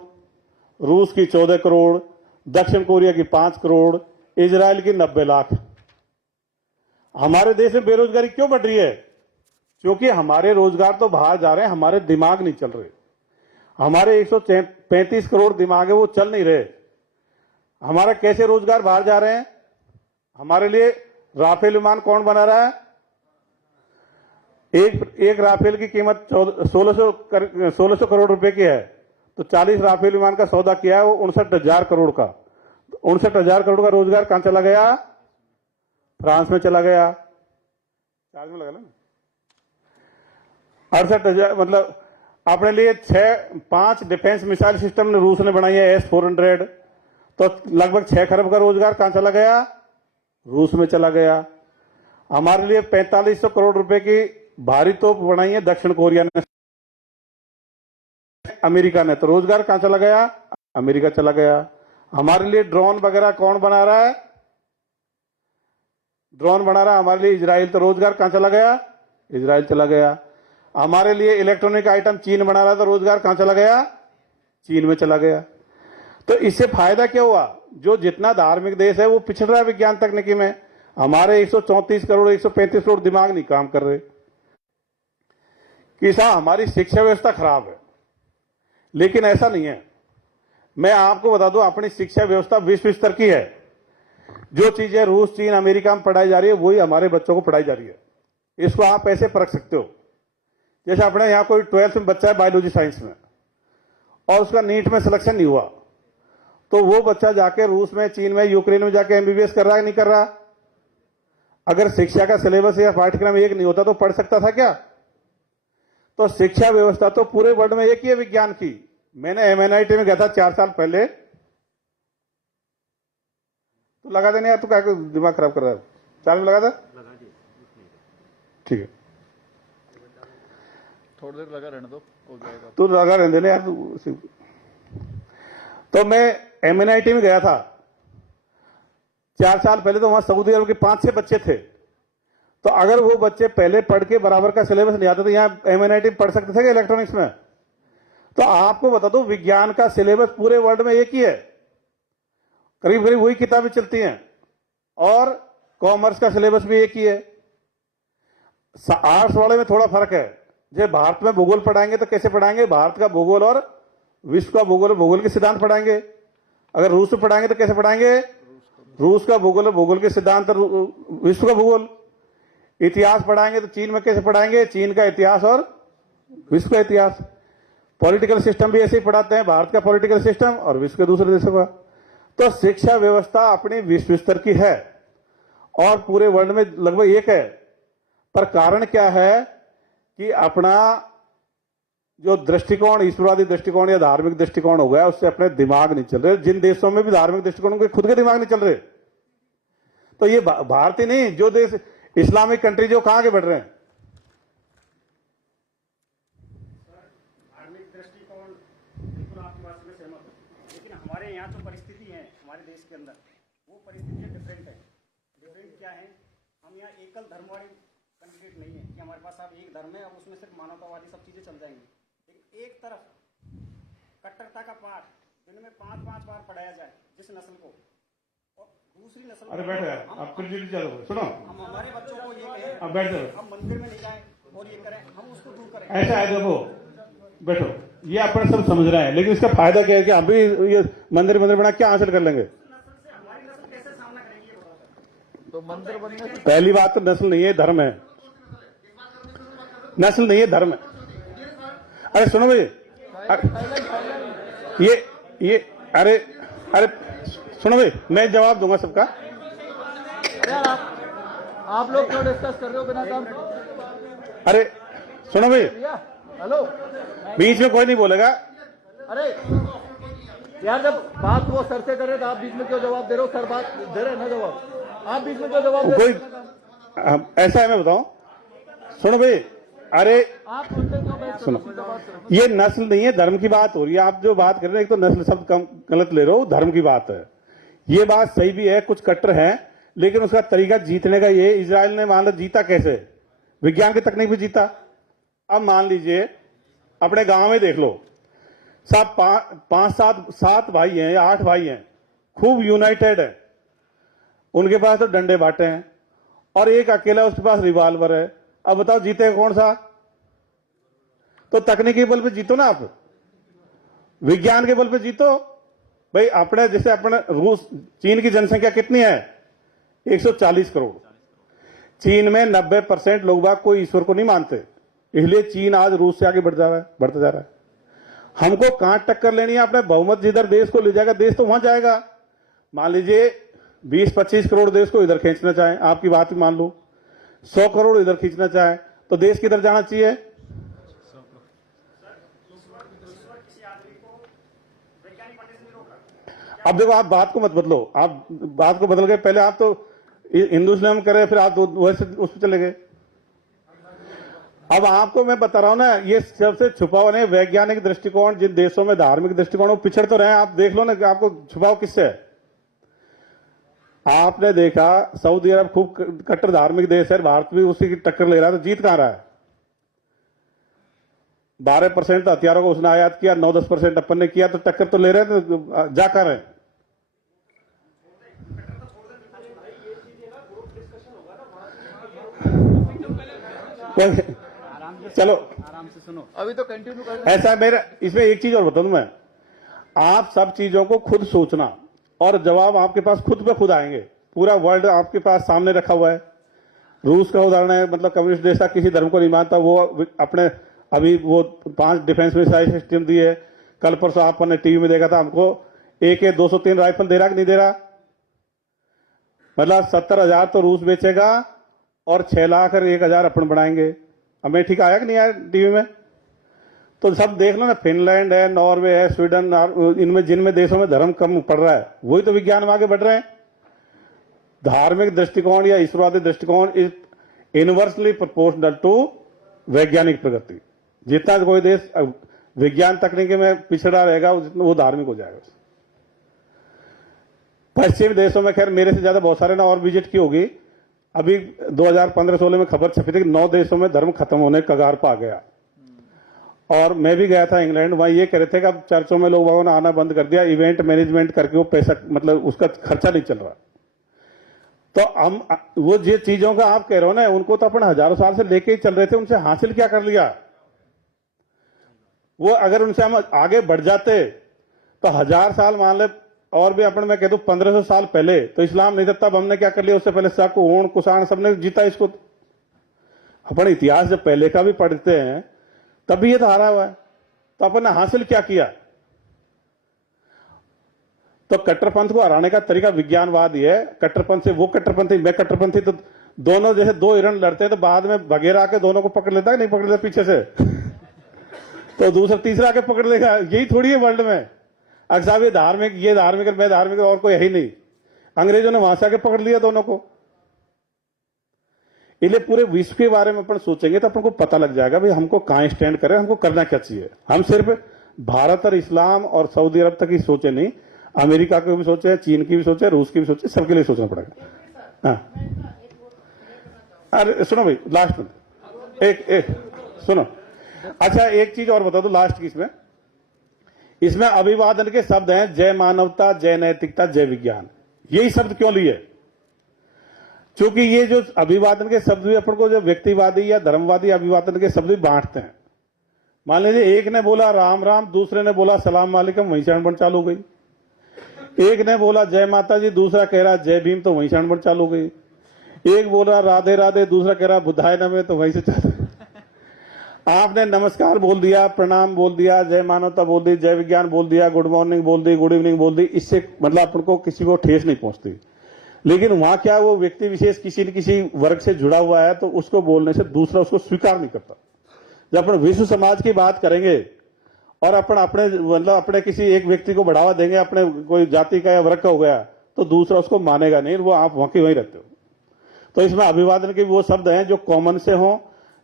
रूस की 14 करोड़। दक्षिण कोरिया की 5 करोड़। इजराइल की 90 लाख। हमारे देश में बेरोजगारी क्यों बढ़ रही है? क्योंकि हमारे रोजगार तो बाहर जा रहे हैं, हमारे दिमाग नहीं चल रहे। हमारे 135 करोड़ दिमाग है वो चल नहीं रहे। हमारा कैसे रोजगार बाहर जा रहे हैं? हमारे लिए राफेल विमान कौन बना रहा है? एक राफेल की कीमत 1600 करोड़ रुपए की है। तो 40 राफेल विमान का सौदा किया है वो 59,000 करोड़ का। 59,000 करोड़ का रोजगार कहां चला गया? फ्रांस में चला गया। चार्ज में लगा ना 68,000। मतलब अपने लिए 5 डिफेंस मिसाइल सिस्टम ने रूस ने बनाई है S-400। तो लगभग 6 खरब का रोजगार कहां चला गया? रूस में चला गया। हमारे लिए 4500 करोड़ रुपए की भारी तोप बनाई है दक्षिण कोरिया ने, अमेरिका ने। तो रोजगार कहां चला गया? अमेरिका चला गया। हमारे लिए ड्रोन वगैरह कौन बना रहा है? ड्रोन बना रहा है हमारे लिए इजराइल। तो रोजगार कहां चला गया? इजराइल चला गया। हमारे लिए इलेक्ट्रॉनिक आइटम चीन बना रहा था, रोजगार कहां चला गया? चीन में चला गया। तो इससे फायदा क्या हुआ? जो जितना धार्मिक देश है वो पिछड़ रहा है विज्ञान तकनीकी में। हमारे 134 करोड़ 135 करोड़ दिमाग नहीं काम कर रहे। कि साहब हमारी शिक्षा व्यवस्था खराब है, लेकिन ऐसा नहीं है। मैं आपको बता दूं अपनी शिक्षा व्यवस्था विश्व स्तर की है। जो चीजें रूस, चीन, अमेरिका में पढ़ाई जा रही है वही हमारे बच्चों को पढ़ाई जा रही है। इसको आप ऐसे परख सकते हो। जैसे अपने यहां कोई 12th में बच्चा है बायोलॉजी साइंस में और उसका नीट में सिलेक्शन नहीं हुआ, तो वो बच्चा जाके रूस में, चीन में, यूक्रेन में जाके MBBS कर रहा है नहीं कर रहा? अगर शिक्षा का सिलेबस या पाठ्यक्रम एक नहीं होता तो पढ़ सकता था क्या? तो शिक्षा व्यवस्था तो पूरे वर्ल्ड में एक ही है विज्ञान की। मैंने MNIT में गया था 4 साल पहले। तो लगा देने यार, तू क्या दिमाग खराब कर रहा है? 4 में लगा था? ठीक है, थोड़ी देर लगा रहने दो, हो जाएगा। तू लगा रहने देने यार। तो मैं MNIT में गया था 4 साल पहले। तो वहां सऊदी अरब के 5-6 बच्चे थे। तो अगर वो बच्चे पहले पढ़ के बराबर का सिलेबस नहीं आता तो यहाँ MNIT में पढ़ सकते थे क्या इलेक्ट्रॉनिक्स में? तो आपको बता दो विज्ञान का सिलेबस पूरे वर्ल्ड में एक ही है। करीब करीब वही किताबें चलती हैं और कॉमर्स का सिलेबस भी एक ही है। आर्ट्स वाले में थोड़ा फर्क है। जब भारत में भूगोल पढ़ाएंगे तो कैसे पढ़ाएंगे? भारत का भूगोल और विश्व का भूगोल, भूगोल के सिद्धांत पढ़ाएंगे। अगर रूस में पढ़ाएंगे तो कैसे पढ़ाएंगे? रूस का भूगोल और भूगोल के सिद्धांत, विश्व का भूगोल। इतिहास पढ़ाएंगे तो चीन में कैसे पढ़ाएंगे? चीन का इतिहास और विश्व का इतिहास। पॉलिटिकल सिस्टम भी ऐसे ही पढ़ाते हैं, भारत का पॉलिटिकल सिस्टम और विश्व के दूसरे देशों का। तो शिक्षा व्यवस्था अपनी विश्व स्तर की है और पूरे वर्ल्ड में लगभग एक है। पर कारण क्या है कि अपना जो दृष्टिकोण, ईश्वरवादी दृष्टिकोण या धार्मिक दृष्टिकोण हो गया, उससे अपने दिमाग नहीं चल रहे। जिन देशों में भी धार्मिक दृष्टिकोण के खुद के दिमाग नहीं चल रहे। तो ये भारत ही नहीं, जो देश इस्लामिक कंट्री जो कहां आगे बढ़ रहे हैं। धार्मिक दृष्टिकोण बिल्कुल आपकी बात से सहमत हूं, लेकिन हमारे यहाँ जो परिस्थिति है हमारे देश के अंदर, वो परिस्थितियाँ डिफरेंट है। डिफरेंट क्या है? हम यहाँ एकल धर्म वाले कैंडिडेट नहीं है कि हमारे पास अब एक धर्म है और उसमें सिर्फ मानवतावादी सब चीजें चल जाएंगी। लेकिन एक तरफ कट्टरता का पाठ दिन में 5-5 बार पढ़ाया जाए जिस नस्ल को, और दूसरी नस्ल अरे बैठ यार, आप कुछ चलो सुनो। हम हमारे बच्चों को ये कहें अब बैठ जाओ। हम मंदिर में नहीं जाएं और ये करें, हम उसको दूर करें। ऐसा है, देखो बैठो, ये अपने सब समझ रहे हैं, लेकिन इसका फायदा क्या है कि हम भी ये मंदिर बना क्या हासिल कर लेंगे? हमारी नस्ल कैसे सामना करेंगे ये बताओ। तो मंदिर बनने से पहली बात तो नस्ल नहीं है, धर्म है। नस्ल नहीं है, धर्म है। अरे सुनो भाई, ये अरे सुनो भाई, मैं जवाब दूंगा सबका। यार आप लोग क्यों डिस्कस कर रहे हो बिना काम? अरे सुनो भाई, हेलो, बीच में कोई नहीं बोलेगा। अरे यार जब बात वो सर से कर रहे थे, आप बीच में क्यों जवाब दे रहे हो? सर बात दे रहे हैं ना जवाब, आप बीच में क्यों जवाब दे रहे हो? कोई ऐसा है, मैं बताऊं, सुनो भाई, अरे सुनो, ये नस्ल नहीं है, धर्म की बात हो रही है। आप जो बात कर रहे हैं, एक तो नस्ल शब्द कम गलत ले रहे हो, धर्म की बात है। ये बात सही भी है, कुछ कट्टर है, लेकिन उसका तरीका जीतने का ये, इजराइल ने मान लो जीता कैसे, विज्ञान की तकनीक भी जीता। अब मान लीजिए अपने गांव में देख लो, सब पांच सात भाई हैं या 8 भाई हैं, खूब यूनाइटेड है, उनके पास तो डंडे बांटे हैं और एक अकेला उसके पास रिवॉल्वर है। अब बताओ जीते कौन सा? तो तकनीकी बल पे जीतो ना, आप विज्ञान के बल पे जीतो भाई। अपने जैसे अपने रूस, चीन की जनसंख्या कितनी है? 140 करोड़। चीन में 90% लोग बाग कोई ईश्वर को नहीं मानते, इसलिए चीन आज रूस से आगे बढ़ता जा रहा है। हमको कहां टक्कर लेनी है? अपने बहुमत जिधर देश को ले जाएगा, देश तो वहां जाएगा। मान लीजिए 20-25 करोड़ देश को इधर खींचना चाहे, आपकी बात भी मान लो, 100 करोड़ इधर खींचना चाहे, तो देश किधर जाना चाहिए? अब देखो, आप बात को मत बदलो, आप बात को बदल गए। पहले आप तो हिंदू इस्लाम करे, फिर आप वैसे उस पर चले गए। अब आपको मैं बता रहा हूं ना, ये सबसे छुपा हुआ नहीं, वैज्ञानिक दृष्टिकोण, जिन देशों में धार्मिक दृष्टिकोण वो पिछड़ तो रहे हैं, आप देख लो ना कि आपको छुपाव किससे है। आपने देखा सऊदी अरब खूब कट्टर धार्मिक देश है, भारत भी उसी की टक्कर ले रहा है, तो जीत कहां रहा है? 12% हथियारों को उसने आयात किया, 9-10% अपन ने किया, तो टक्कर तो ले रहे हैं, तो जा कर रहे हैं। चलो आराम से सुनो। अभी तो कंटिन्यू कर। ऐसा मेरा, इसमें एक चीज और बताऊं मैं, आप सब चीजों को खुद सोचना और जवाब आपके पास खुद पे खुद आएंगे। पूरा वर्ल्ड आपके पास सामने रखा हुआ है। रूस का उदाहरण है, मतलब कम्युनिस्ट देश था, किसी धर्म को नहीं मानता, वो अपने अभी वो 5 डिफेंस मिसाइल सिस्टम दिए। कल परसों आपने टीवी में देखा था, हमको AK-203 राइफल दे रहा कि नहीं दे रहा? मतलब 70,000 तो रूस बेचेगा और 6 लाख और 1,000 अपन बढ़ाएंगे। हमें ठीक आया कि नहीं आया टीवी में? तो सब देख लो ना, फिनलैंड है, नॉर्वे है, स्वीडन, इनमें जिनमें देशों में धर्म कम पड़ रहा है, वही तो विज्ञान में आगे बढ़ रहे हैं। धार्मिक दृष्टिकोण या ईश्वरवादी दृष्टिकोण इज इनवर्सली प्रोपोर्शनल टू वैज्ञानिक प्रगति। जितना कोई देश विज्ञान तकनीकी में पिछड़ा रहेगा, वो धार्मिक हो जाएगा। पश्चिमी देशों में खैर मेरे से ज्यादा बहुत सारे ना और विजिट की होगी। अभी 2015-16 में खबर छपी थी कि 9 देशों में धर्म खत्म होने कगार पर आ गया। और मैं भी गया था इंग्लैंड, वहां ये कह रहे थे कि अब चर्चों में लोगों ने आना बंद कर दिया, इवेंट मैनेजमेंट करके वो पैसा, मतलब उसका खर्चा नहीं चल रहा। तो हम वो जो चीजों का आप कह रहे हो ना, उनको तो अपन हजारों साल से लेके ही चल रहे थे, उनसे हासिल क्या कर लिया? वो अगर उनसे हम आगे बढ़ जाते तो 1000 साल मान ले, और भी अपन मैं कह दूं 1500 साल पहले तो इस्लाम नहीं था, तब हमने क्या कर लिया? उससे पहले शक, ओण, कुषाण सबने जीता इसको। अपन इतिहास जब पहले का भी पढ़ते हैं तभी ये तो हारा हुआ है। तो अपन ने हासिल क्या किया? तो कट्टरपंथ को हराने का तरीका विज्ञानवाद ही है। कट्टरपंथ से वो कट्टरपंथी, मैं कट्टरपंथी, तो दोनों जैसे 2 हिरण लड़ते हैं तो बाद में बघेरा आके दोनों को पकड़ लेता है, नहीं पकड़ लेता पीछे से तो दूसरा तीसरा आके पकड़ लेगा। यही थोड़ी है वर्ल्ड में। अगर साहब ये धार्मिक मैं धार्मिक, और कोई है ही नहीं। अंग्रेजों ने वहां से आके पकड़ लिया दोनों को। इसलिए पूरे विश्व के बारे में अपन सोचेंगे तो अपन को पता लग जाएगा भाई हमको कहां स्टैंड करें, हमको करना क्या चाहिए। हम सिर्फ भारत और इस्लाम और सऊदी अरब तक ही सोचे नहीं, अमेरिका की भी सोचे, चीन की भी सोचे, रूस की भी सोचे, सबके लिए सोचना पड़ेगा। हाँ, अरे सुनो भाई, लास्ट में एक सुनो। अच्छा, एक चीज और बता दो लास्ट की। इसमें अभिवादन के शब्द हैं जय मानवता, जय नैतिकता, जय विज्ञान। यही शब्द क्यों लिए? क्योंकि ये जो अभिवादन के शब्द भी अपन को जो व्यक्तिवादी या धर्मवादी अभिवादन के शब्द भी बांटते हैं। मान लीजिए एक ने बोला राम राम, दूसरे ने बोला सलाम वालेकुम, वहीं से अणबण चालू हो गई। एक ने बोला जय माता जी, दूसरा कह रहा जय भीम, तो वहीं से अणबण चालू हो गई। एक बोल रहा राधे राधे, दूसरा कह रहा बुद्धाय नमः, तो वहीं से चालू। आपने नमस्कार बोल दिया, प्रणाम बोल दिया, जय मानवता बोल दी, जय विज्ञान बोल दिया, गुड मॉर्निंग बोल दी, गुड इवनिंग बोल दी, इससे मतलब अपन को किसी को ठेस नहीं पहुंचती। लेकिन वहां क्या, वो व्यक्ति विशेष किसी न किसी वर्ग से जुड़ा हुआ है, तो उसको बोलने से दूसरा उसको स्वीकार नहीं करता। जब अपन विश्व समाज की बात करेंगे और अपन अपने मतलब अपने किसी एक व्यक्ति को बढ़ावा देंगे, अपने कोई जाति का या वर्ग का हो गया, तो दूसरा उसको मानेगा नहीं, वो आप वहां के वहीं रहते हो। तो इसमें अभिवादन के वो शब्द हैं जो कॉमन से हों,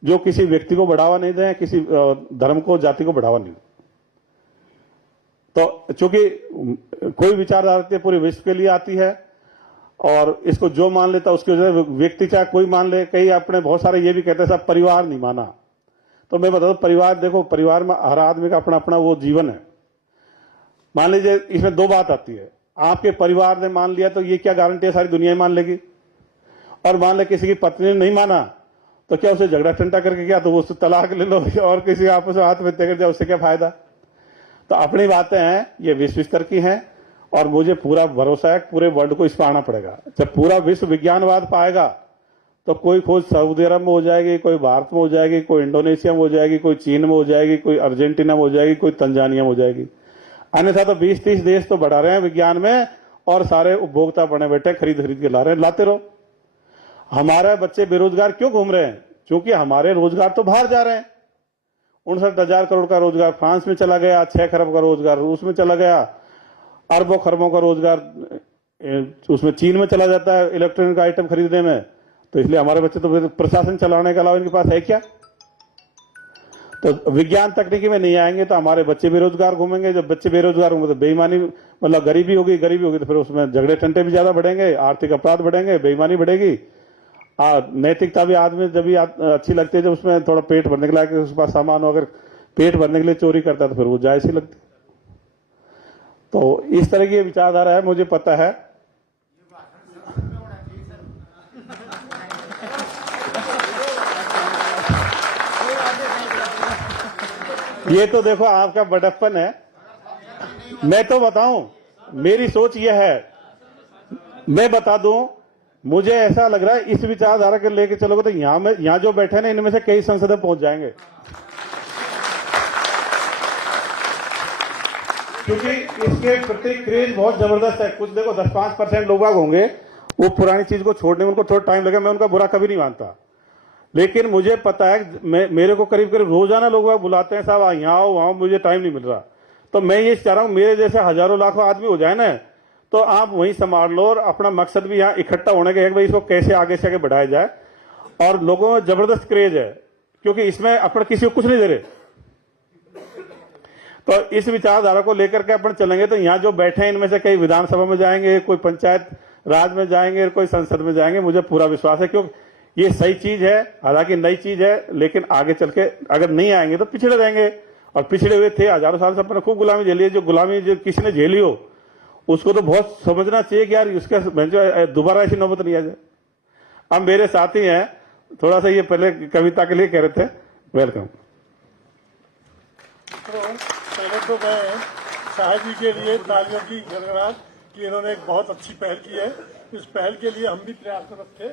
जो किसी व्यक्ति को बढ़ावा नहीं दें, किसी धर्म को, जाति को बढ़ावा नहीं दें। तो चूंकि कोई विचारधारा पूरे विश्व के लिए आती है और इसको जो मान लेता उसकी वजह से व्यक्ति चाहे कोई मान ले, कई अपने बहुत सारे ये भी कहते हैं सब परिवार नहीं माना। तो मैं बता दूं, परिवार देखो, परिवार में हर आदमी का अपना अपना वो जीवन है। मान लीजिए इसमें दो बात आती है, आपके परिवार ने मान लिया तो ये क्या गारंटी है सारी दुनिया ही मान लेगी, और मान ले किसी की पत्नी ने नहीं माना तो क्या उसे झगड़ा टंटा करके क्या, तो वो उससे तलाक ले लो और किसी आपस में हाथ में कर जाए, उससे क्या फायदा। तो अपनी बातें हैं ये विश्व स्तर की हैं और मुझे पूरा भरोसा है पूरे वर्ल्ड को इस पर आना पड़ेगा। जब पूरा विश्व विज्ञानवाद पाएगा तो कोई खोज सऊदी अरब में हो जाएगी, कोई भारत में हो जाएगी, कोई इंडोनेशिया में हो जाएगी, कोई चीन में हो जाएगी, कोई अर्जेंटीना में हो जाएगी, कोई तंजानिया में हो जाएगी। अन्यथा तो 20-30 देश तो बढ़ा रहे हैं विज्ञान में और सारे उपभोक्ता बने बैठे खरीद के ला रहे हैं। लाते रहो। हमारे बच्चे बेरोजगार क्यों घूम रहे हैं? क्योंकि हमारे रोजगार तो बाहर जा रहे हैं। 59,000 करोड़ का रोजगार फ्रांस में चला गया, 6 खरब का रोजगार रूस में चला गया, अरबों खरबों का रोजगार उसमें चीन में चला जाता है इलेक्ट्रॉनिक आइटम खरीदने में। तो इसलिए हमारे बच्चे तो प्रशासन चलाने के अलावा इनके पास है क्या? तो विज्ञान तकनीकी में नहीं आएंगे तो हमारे बच्चे बेरोजगार घूमेंगे। जब बच्चे बेरोजगार होंगे तो बेईमानी, मतलब गरीबी होगी तो फिर उसमें झगड़े टंटे भी ज्यादा बढ़ेंगे, आर्थिक अपराध बढ़ेंगे, बेईमानी बढ़ेगी। नैतिकता भी आदमी जब भी अच्छी लगती है जब उसमें थोड़ा पेट भरने के लायक उसके पास सामान हो, अगर पेट भरने के लिए चोरी करता है तो फिर वो जायज ही लगती। तो इस तरह की विचारधारा है, मुझे पता है। ये तो देखो आपका बड़प्पन है। मैं तो बताऊं, मेरी सोच यह है, मैं बता दूं, मुझे ऐसा लग रहा है इस विचारधारा के लेके चलोगे तो यहां जो बैठे ना इनमें से कई संसद में पहुंच जाएंगे। क्योंकि इसके प्रति क्रेज बहुत जबरदस्त है। कुछ देखो 10-5% लोग होंगे वो पुरानी चीज को छोड़ने में उनको थोड़ा टाइम लगेगा। मैं उनका बुरा कभी नहीं मानता, लेकिन मुझे पता है मेरे को करीब करीब रोजाना लोग बुलाते हैं, साहब यहाँ आओ वहां, मुझे टाइम नहीं मिल रहा। तो मैं ये चाह रहा हूं मेरे जैसे हजारों लाखों आदमी हो जाए ना, तो आप वहीं संभाल लो और अपना मकसद भी यहाँ इकट्ठा होने का है भाई इसको कैसे आगे से आगे बढ़ाया जाए। और लोगों में जबरदस्त क्रेज है क्योंकि इसमें अपन किसी को कुछ नहीं दे रहे। तो इस विचारधारा को लेकर के अपन चलेंगे तो यहाँ जो बैठे हैं इनमें से कई विधानसभा में जाएंगे, कोई पंचायत राज में जाएंगे, कोई संसद में जाएंगे। मुझे पूरा विश्वास है क्योंकि ये सही चीज है, हालांकि नई चीज है, लेकिन आगे चल के अगर नहीं आएंगे तो पिछड़े रहेंगे। और पिछड़े हुए थे हजारों साल से, अपने खूब गुलामी झेली है। जो गुलामी जो किसी ने झेली हो उसको तो बहुत समझना चाहिए कि यार उसका दोबारा ऐसी नौबत नहीं आ जाए। अब मेरे साथी हैं, थोड़ा सा ये पहले कविता के लिए कह रहे थे। वेलकम। तो पहले तो मैं शाह जी के लिए तालियों की गड़गड़ाहट कि इन्होंने एक बहुत अच्छी पहल की है। इस पहल के लिए हम भी प्रयासरत थे।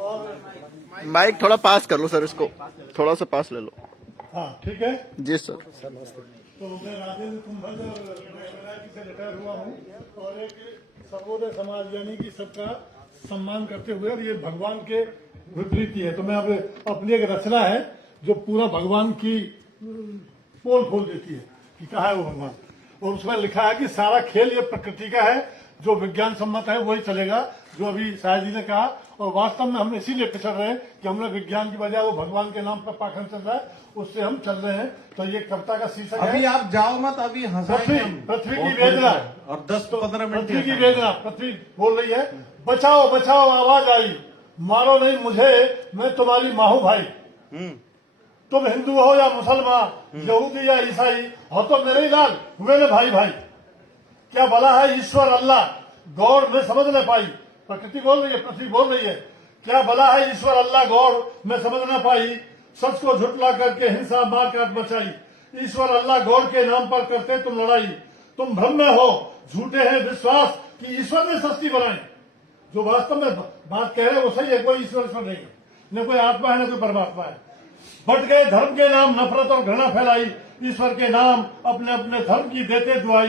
और माइक थोड़ा पास कर लो सर, इसको थोड़ा सा पास ले लो। हाँ ठीक है जी सर। तो मैं राजेंद्र कुंभल से रिटायर हुआ हूँ और एक सर्वोदय समाज यानी कि सबका सम्मान करते हुए, और ये भगवान के विपरीत ही है। तो मैं अपनी एक रचना है जो पूरा भगवान की पोल खोल देती है कि कहा है वो भगवान। और उसमें लिखा है कि सारा खेल ये प्रकृति का है, जो विज्ञान सम्मत है वही चलेगा, जो अभी शाह जी ने कहा। और वास्तव में हम इसीलिए पिछड़ रहे हैं कि हम लोग विज्ञान की बजाय वो भगवान के नाम पर पाखंड चल रहा है, उससे हम चल रहे हैं। तो ये कविता का शीर्षक है, अभी आप जाओ मत, अभी पृथ्वी की वेदना। और 10-15 मिनट पृथ्वी की वेदना, पृथ्वी बोल रही है, बचाओ बचाओ आवाज आई, मारो नहीं मुझे मैं तुम्हारी माहू भाई। तुम हिंदू हो या मुसलमान, यहूदी या ईसाई हो तो मेरे ही लाल हुए न भाई भाई। क्या भला है ईश्वर अल्लाह गौर में समझ न पाई। प्रकृति बोल रही है, पृथ्वी बोल रही है, क्या भला है ईश्वर अल्लाह गौर में समझ न पाई। सच को झुटला करके हिंसा मार काट बचाई। ईश्वर अल्लाह गौर के नाम पर करते तुम लड़ाई। तुम भ्रम में हो झूठे हैं विश्वास कि ईश्वर ने सस्ती बनाई। जो वास्तव में बात कह रहे हैं वो सही है, कोई ईश्वर नहीं है, न कोई आत्मा है न कोई परमात्मा है। बट गए धर्म के नाम नफरत और घृणा फैलाई। ईश्वर के नाम अपने अपने धर्म की देते दुआई।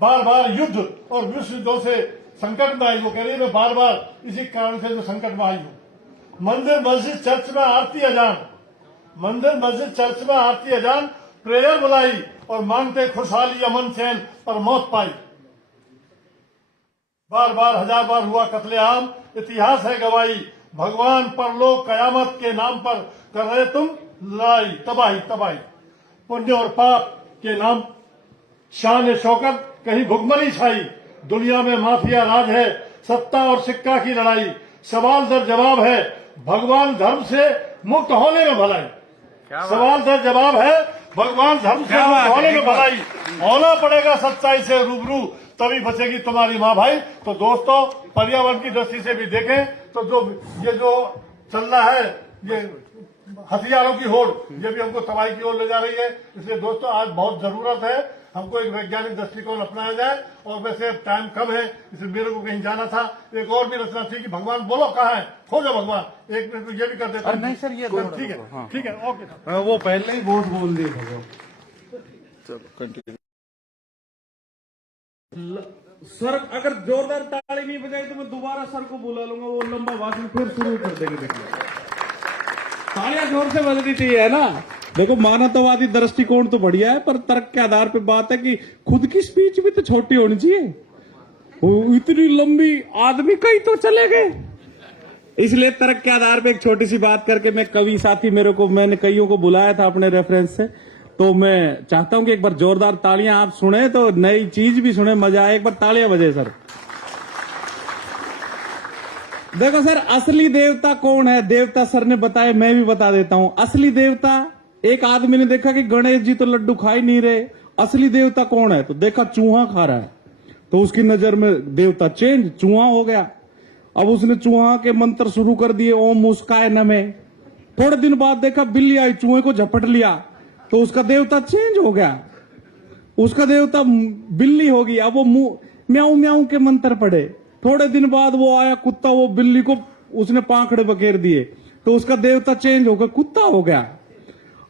बार बार युद्ध और विश्व युद्धों से संकट में आई। वो कह रही है मैं बार बार इसी कारण से जो संकट में आई हूँ। मंदिर मस्जिद चर्च में आरती अजान, मंदिर मस्जिद चर्च में आरती अजान, प्रेयर बुलाई और मांगते खुशहाली अमन चैन पर मौत पाई। बार बार हजार बार हुआ कत्लेआम, इतिहास है गवाही। भगवान परलोक कयामत के नाम पर कर रहे तुम लड़ाई, तबाही तबाही। पुण्य और पाप के नाम शान शौकत कहीं भुखमरी छाई। दुनिया में माफिया राज है, सत्ता और सिक्का की लड़ाई। सवाल दर जवाब है, भगवान धर्म से मुक्त होने में भलाई। सवाल दर जवाब है, भगवान धर्म से मुक्त होने में भलाई। होना पड़ेगा सच्चाई से रूबरू, तभी बचेगी तुम्हारी माँ भाई। तो दोस्तों, पर्यावरण की दृष्टि से भी देखें तो जो चल रहा है, ये हथियारों की होड़, ये भी हमको तबाही की ओर ले जा रही है। इसलिए दोस्तों, आज बहुत जरूरत है हमको एक वैज्ञानिक दृष्टिकोण अपनाया जाए। और वैसे टाइम कम है, इसलिए मेरे को कहीं जाना था। एक और भी रचना थी कि भगवान बोलो कहाँ है, खोजो भगवान। एक मिनट ये भी कर देता हूं। नहीं सर, ये ठीक है, ठीक है, ओके सर। वो पहले ही बहुत बोल दिए। चलो कंटिन्यू। सर अगर जोरदार ताली नहीं बजाई तो मैं दोबारा सर को बुला लूंगा, वो लंबा भाषण फिर शुरू कर देंगे। देखिए तालियां जोर से बजनी चाहिए, है ना। देखो मानवतावादी दृष्टिकोण तो बढ़िया है, पर तर्क के आधार पे बात है कि खुद की स्पीच भी तो छोटी होनी चाहिए। वो इतनी लंबी आदमी कहीं तो चले गए, इसलिए तर्क के आधार पे एक छोटी सी बात करके मैं कवि साथी मैंने कईयों को बुलाया था अपने रेफरेंस से, तो मैं चाहता हूं कि एक बार जोरदार तालियां आप सुने, तो नई चीज भी सुने, मजा आए। एक बार तालियां बजे सर। देखो सर, असली देवता कौन है? देवता सर ने बताया, मैं भी बता देता हूं। असली देवता, एक आदमी ने देखा कि गणेश जी तो लड्डू खा ही नहीं रहे, असली देवता कौन है? तो देखा चूहा खा रहा है, तो उसकी नजर में देवता चेंज, चूहा हो गया। अब उसने चूहा के मंत्र शुरू कर दिए, ओम मुस्काय नमे। थोड़े दिन बाद देखा बिल्ली आई, चूहे को झपट लिया, तो उसका देवता चेंज हो गया, उसका देवता बिल्ली होगी। अब वो म्याऊ म्याऊ के मंत्र पड़े। थोड़े दिन बाद वो आया कुत्ता, वो बिल्ली को उसने पांखड़े बखेर दिए, तो उसका देवता चेंज होकर कुत्ता हो गया।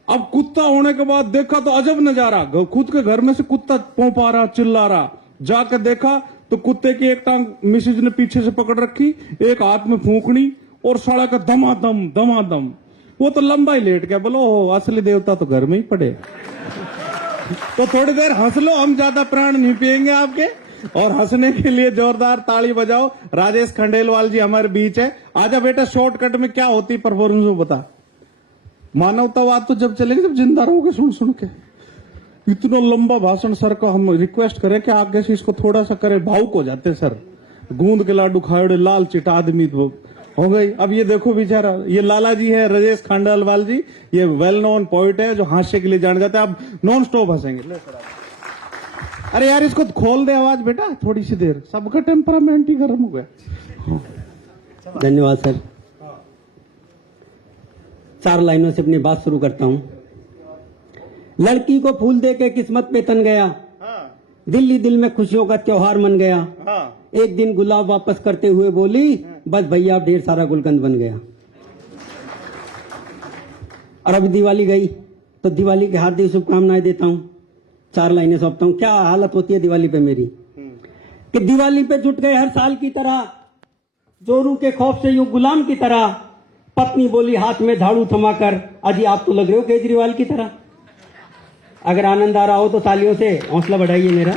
अब कुत्ता होने के बाद देखा तो अजब नजारा, खुद के घर में से कुत्ता पोंपा रहा, चिल्ला रहा। जाकर देखा तो कुत्ते की एक टांग मिसेज ने पीछे से पकड़ रखी, एक हाथ में फूंकनी, और साला का दमादम दमादम। वो तो लंबा ही लेट गया। बोलो असली देवता तो घर में ही पड़े। तो थोड़ी देर हंस लो, हम ज्यादा प्राण नहीं पिएंगे आपके। और हंसने के लिए जोरदार ताली बजाओ। राजेश खंडेलवाल जी हमारे बीच है। आजा बेटा, शॉर्टकट में क्या होती परफॉर्मेंस वो बता। मानवतावाद तो जब चलेंगे जब जिंदा रहोगे सुन सुन के। इतना लंबा भाषण सर का हम रिक्वेस्ट करें कि आगे से इसको थोड़ा सा करें, भावुक हो जाते सर। गूंद के लाडू खाए लाल चिट आदमी तो हो गई। अब ये देखो बेचारा, ये लाला जी है राजेश खंडेलवाल जी, ये वेल नोन पोइट है जो हास्य के लिए जान जाते हैं। अब नॉन स्टॉप हंसेंगे। अरे यार इसको खोल दे आवाज बेटा थोड़ी सी देर, सबका टेम्परामेंट ही गर्म हो गया। धन्यवाद सर। 4 लाइनों से अपनी बात शुरू करता हूं। लड़की को फूल दे के किस्मत पे तन गया, दिल्ली दिल में खुशियों का त्योहार मन गया। एक दिन गुलाब वापस करते हुए बोली, बस भैया ढेर सारा गुलकंद बन गया। और अभी दिवाली गई तो दिवाली की हार्दिक शुभकामनाएं देता हूं। 4 लाइनें सौंपता हूं। क्या हालत होती है दिवाली पे मेरी, कि दिवाली पे जुट गए हर साल की तरह, जोरू के खौफ से यूं गुलाम की तरह। पत्नी बोली हाथ में झाड़ू थमाकर, अजी आप तो लग रहे हो केजरीवाल की तरह। अगर आनंद आ रहा हो तो तालियों से हौसला बढ़ाइए मेरा।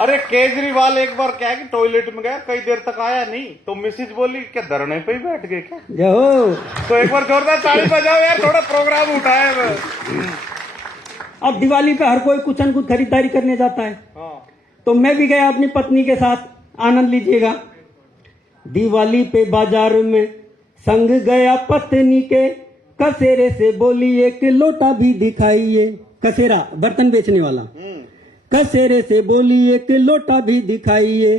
अरे केजरीवाल एक बार क्या है कि टॉयलेट में गया, कई देर तक आया नहीं, तो मिसेज बोली क्या धरने पे ही बैठ गए क्या? जय हो। तो एक बार जोरदार ताली बजाओ यार, थोड़ा प्रोग्राम उठाए। अब दिवाली पे हर कोई कुछ न कुछ खरीदारी करने जाता है, तो मैं भी गया अपनी पत्नी के साथ। आनंद लीजिएगा। दिवाली पे बाजार में संग गया पत्नी के, कसेरे से बोली एक लोटा भी दिखाइए। कसेरा बर्तन बेचने वाला। कसेरे से बोली एक लोटा भी दिखाइए।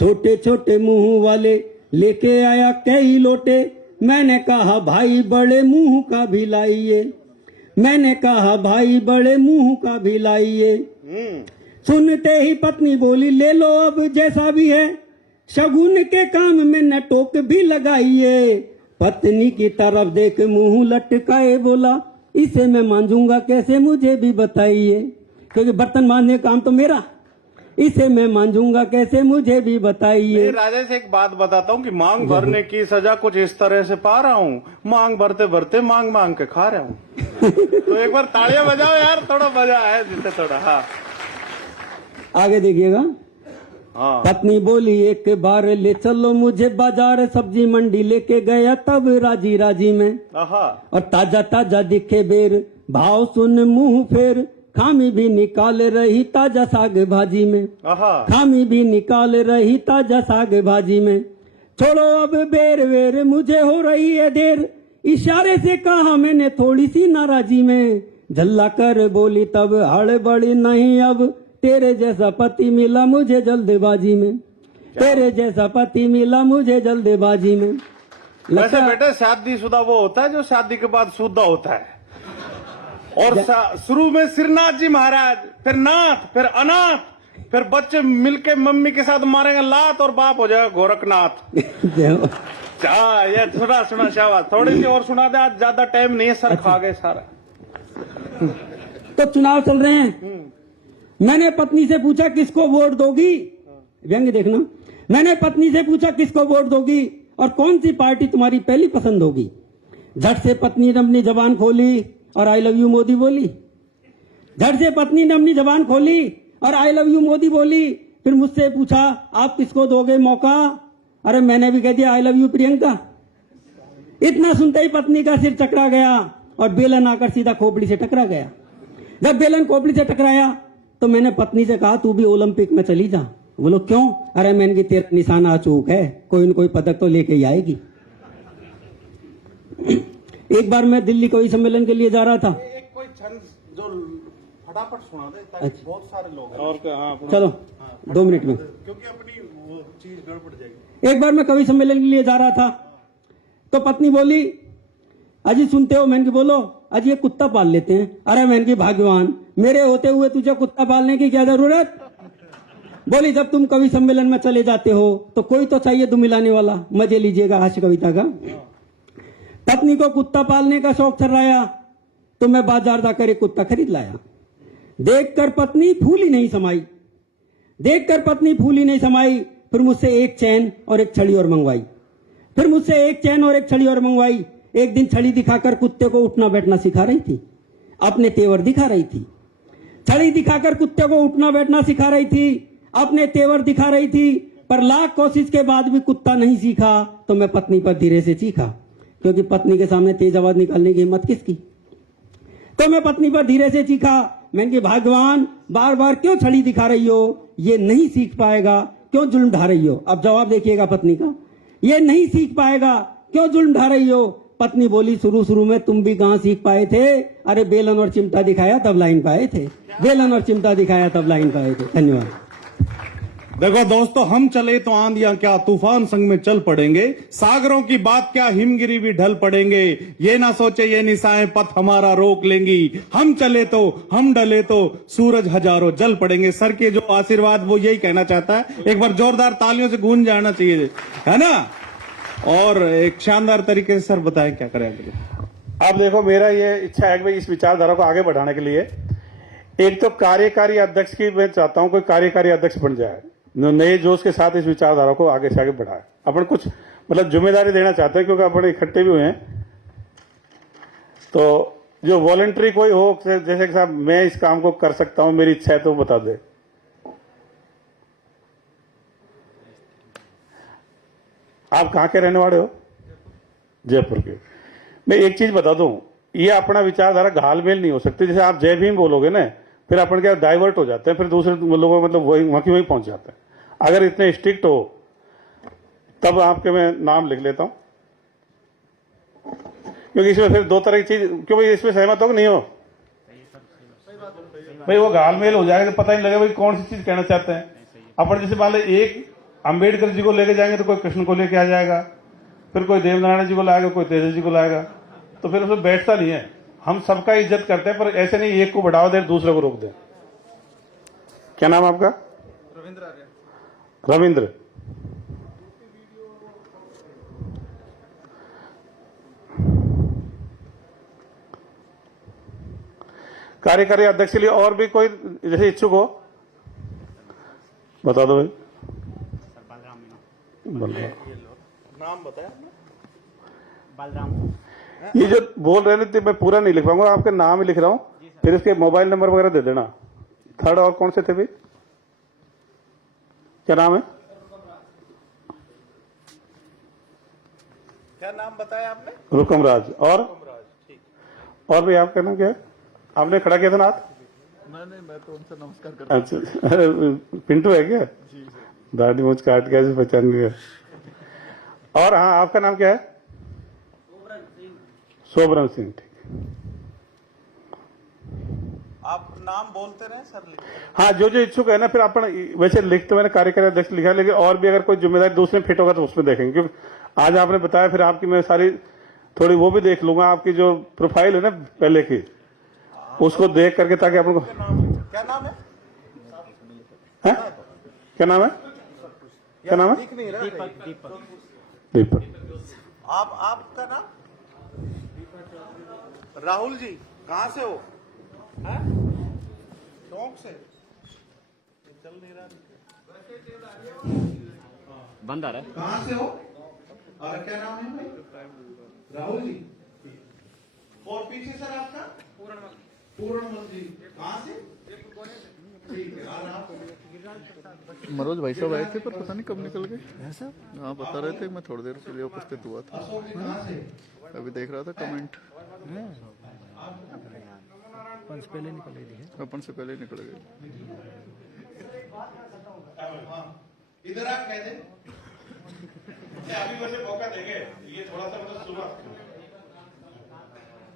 छोटे छोटे मुंह वाले लेके आया कई लोटे। मैंने कहा भाई बड़े मुंह का भी लाइए। मैंने कहा भाई बड़े मुंह का भी लाइए। सुनते ही पत्नी बोली ले लो अब जैसा भी है, शगुन के काम में न टोक भी लगाइए। पत्नी की तरफ देख मुंह लटकाए बोला, इसे मैं मांझूंगा कैसे मुझे भी बताइए। क्योंकि बर्तन मांझने का काम तो मेरा, इसे मैं मांझूंगा कैसे मुझे भी बताइए। राजेश एक बात बताता हूँ कि मांग भरने की सजा कुछ इस तरह से पा रहा हूँ, मांग भरते भरते मांग मांग के खा रहा हूँ। तो एक बार तालियां बजाओ यार, थोड़ा मजा आया जिससे थोड़ा। हाँ आगे देखिएगा। पत्नी बोली एक बार ले चलो मुझे बाजार, सब्जी मंडी लेके गया तब राजी राजी में। और ताजा ताजा दिखे बेर, भाव सुन मुंह फेर, खामी भी निकाल रही ताजा साग भाजी में। खामी भी निकाल रही ताजा साग भाजी में। छोड़ो अब बेर वेर, मुझे हो रही है देर, इशारे से कहा मैंने थोड़ी सी नाराजी में। झल्ला कर बोली तब हड़बड़ी नहीं अब, तेरे जैसा पति मिला मुझे जल्दबाजी में। तेरे जैसा पति मिला मुझे जल्दबाजी में। वैसे बेटे शादीशुदा वो होता है जो शादी के बाद शुद्ध होता है। और शुरू में सिरनाथ जी महाराज, फिर नाथ, फिर अनाथ, फिर बच्चे मिलके मम्मी के साथ मारेंगे लात और बाप हो जाएगा गोरखनाथ। ये थोड़ा सुना शाबाश, थोड़ी सी और सुना दे, आज ज्यादा टाइम नहीं है सर, खा गए सारा। तो चुनाव चल रहे हैं, मैंने पत्नी से पूछा किसको वोट दोगी, व्यंग देखना। मैंने पत्नी से पूछा किसको वोट दोगी और कौन सी पार्टी तुम्हारी पहली पसंद होगी। झट से पत्नी ने अपनी जबान खोली और आई लव यू मोदी बोली। झट से पत्नी ने अपनी जबान खोली और आई लव यू मोदी बोली। फिर मुझसे पूछा आप किसको दोगे मौका, अरे मैंने भी कह दिया आई लव यू प्रियंका। इतना सुनते ही पत्नी का सिर चकरा गया और बेलन आकर सीधा खोपड़ी से टकरा गया। जब बेलन खोपड़ी से टकराया तो मैंने पत्नी से कहा तू भी ओलंपिक में चली जा। बोलो क्यों, अरे मैंने कि तेरा निशाना अचूक है, कोई न कोई पदक तो लेके ही आएगी। एक बार मैं दिल्ली कोई सम्मेलन के लिए जा रहा था। एक कोई छंद जो फटाफट सुना दे ताकि अच्छा। बहुत सारे लोग हैं। और चलो 2 मिनट में, क्योंकि अपनी वो चीज गड़बड़ जाएगी। एक बार मैं कवि सम्मेलन के लिए जा रहा था तो पत्नी बोली अजी सुनते हो, मैंने कि बोलो। अजी ये कुत्ता पाल लेते हैं। अरे मैंने कि भाग्यवान, मेरे होते हुए तुझे कुत्ता पालने की क्या जरूरत। बोली जब तुम कवि सम्मेलन में चले जाते हो तो कोई तो चाहिए दुम मिलाने वाला, मजे लीजिएगा हास्य कविता का। पत्नी को कुत्ता पालने का शौक छर्राया तो मैं बाजार जाकर एक कुत्ता खरीद लाया। देखकर पत्नी फूली नहीं समाई, देखकर पत्नी फूली नहीं समाई। फिर मुझसे एक चैन और एक छड़ी और मंगवाई। फिर मुझसे एक चैन और एक छड़ी और मंगवाई। एक दिन छड़ी दिखाकर कुत्ते को उठना बैठना सिखा रही थी, अपने तेवर दिखा रही थी। छड़ी दिखाकर कुत्ते को उठना बैठना सिखा रही थी, अपने तेवर दिखा रही थी। पर लाख कोशिश के बाद भी कुत्ता नहीं सीखा तो मैं पत्नी पर धीरे से चीखा, क्योंकि पत्नी के सामने तेज आवाज निकालने की हिम्मत किसकी। तो मैं पत्नी पर धीरे से चीखा, मैंने कि भगवान बार बार क्यों छड़ी दिखा रही हो, ये नहीं सीख पाएगा, क्यों जुल्म ढा रही हो। अब जवाब देखिएगा पत्नी का, ये नहीं सीख पाएगा, क्यों जुल्म ढा रही हो। पत्नी बोली शुरू में तुम भी कहां सीख पाए थे, अरे बेलन और चिमटा दिखाया तब लाइन पाए थे, बेलन और चिमटा दिखाया तब लाइन पाए थे। धन्यवाद। देखो दोस्तों, हम चले तो आंधियां क्या तूफान संग में चल पड़ेंगे, सागरों की बात क्या हिमगिरी भी ढल पड़ेंगे। ये ना सोचे ये निशाएं पथ हमारा रोक लेंगी, हम चले तो हम डले तो सूरज हजारों जल पड़ेंगे। सर के जो आशीर्वाद वो यही कहना चाहता है, एक बार जोरदार तालियों से गूंज जाना चाहिए, है ना। और एक शानदार तरीके से सर बताएं क्या करें आगे। अब देखो, मेरा ये इच्छा है कि भाई इस विचारधारा को आगे बढ़ाने के लिए एक तो कार्यकारी अध्यक्ष की मैं चाहता हूं कोई कार्यकारी अध्यक्ष बन जाए, नए जोश के साथ इस विचारधारा को आगे से आगे बढ़ाए। अपन कुछ मतलब जिम्मेदारी देना चाहते हैं, क्योंकि अपन इकट्ठे भी हुए हैं। तो जो वॉलंटरी कोई हो, जैसे कि साहब मैं इस काम को कर सकता हूं, मेरी इच्छा है तो बता दे। आप कहां के रहने वाले हो? जयपुर के। मैं एक चीज बता दूं, ये अपना विचारधारा घालमेल नहीं हो सकती। जैसे आप जय भीम बोलोगे ना, फिर अपन क्या डाइवर्ट हो जाते हैं, फिर दूसरे लोगों मतलब वहीं पहुंच जाते हैं। अगर इतने स्ट्रिक्ट हो तब आपके मैं नाम लिख लेता हूं, क्योंकि इसमें फिर दो तरह की चीज, क्यों भाई इसमें सहमत हो कि नहीं हो भाई? वो घालमेल हो जाएगा तो पता नहीं लगेगा भाई कौन सी चीज कहना चाहते हैं अपन। जैसे मान लो एक अंबेडकर जी को लेके जाएंगे तो कोई कृष्ण को लेके आ जाएगा, फिर कोई देवनारायण जी को लाएगा, कोई तेजस जी को लाएगा, तो फिर उसमें बैठता नहीं है। हम सबका इज्जत करते हैं, पर ऐसे नहीं एक को बढ़ावा दे दूसरे को रोक दे। क्या नाम आपका? रविंद्र। कार्यकारी अध्यक्ष के लिए और भी कोई जैसे इच्छुक हो बता दो भाई। बलराम नाम बताया बलराम। ये जो बोल रहे थे मैं पूरा नहीं लिख पाऊंगा, आपके नाम ही लिख रहा हूं, फिर उसके मोबाइल नंबर वगैरह दे देना। थर्ड और कौन से थे भाई? क्या नाम है? क्या नाम बताया आपने? रुकमराज। और भाई आपका नाम क्या है? आपने खड़ा किया था ना हाथ? नहीं मैं तो उनसे नमस्कार कर अच्छा, पिंटू है क्या? दाढ़ी मूछ काट के ऐसे पहचान लिया। और हाँ, आपका नाम क्या है? सोबरम सिंह। ठीक। आप नाम बोलते रहे सर, लिखते रहे। हाँ, जो जो इच्छुक है ना, फिर अपन वैसे लिख तो मैंने कार्यकारी अध्यक्ष लिखा है, लेकिन और भी अगर कोई जिम्मेदारी दूसरे फिट होगा तो उसमें देखेंगे, क्योंकि आज आपने बताया, फिर आपकी मैं सारी थोड़ी वो भी देख लूंगा, आपकी जो प्रोफाइल है ना पहले की, उसको देख करके, ताकि अपन को। क्या नाम है? क्या नाम है? क्या नाम है? दिख नहीं रहा। दीपक। आपका नाम? राहुल जी, कहाँ से हो? हैं? चौक से? चल नहीं रहा। बंद आ रहा है। कहाँ से हो और क्या नाम है भाई? राहुल जी। और पीछे सर आपका? पूर्णमल जी। कहाँ से? ठीक है। और आप? मनोज भाई साहब आए थे पर पता नहीं कब निकल गए। हाँ बता रहे थे, मैं थोड़ी देर के लिए उपस्थित हुआ था। अशोक जी कहाँ से? अभी देख रहा था कमेंट। अपन से पहले निकल गए। इधर आप कह दें। अभी वैसे मौका देंगे, ये थोड़ा सा मतलब सुबह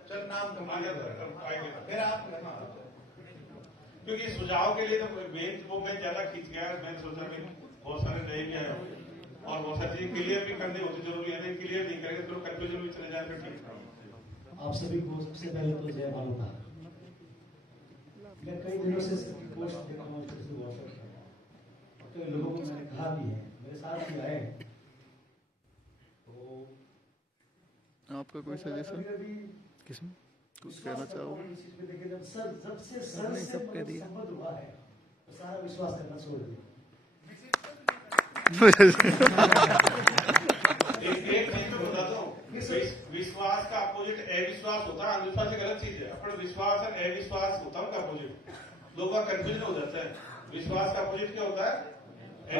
चल नाम आगे फिर आप। क्योंकि सुझाव के लिए तो मेन वो मैं ज्यादा खींच गया, मैंने सोचा कि बहुत सारे नए भी आए और बहुत सारी चीजें क्लियर भी करनी होती जरूरी है, नहीं क्लियर नहीं करेंगे तो कंफ्यूजन में चले जाए, फिर ठीक। आप सभी को सबसे पहले तो जय भारत। मैं कई दिनों से पोस्ट देख रहा हूँ व्हाट्सएप पर, तो लोगों को मैंने कहा भी है, मेरे साथ भी आए हैं। तो आपका कोई सजेशन? किसमें कुछ कहना चाहोगे? इस चीज पे देखिए, जब से सब कह दिया संबंध हुआ है, तो सारा विश्वास करना छोड़ दिया। एक चीज मैं बताता हूँ, विश्वास का अपोजिट अविश्वास होता है, अंधविश्वास एक अलग चीज है। अपन विश्वास और अविश्वास होता है उनका अपोजिट, लोगों का कंफ्यूजन हो जाता है। विश्वास का अपोजिट क्या होता है?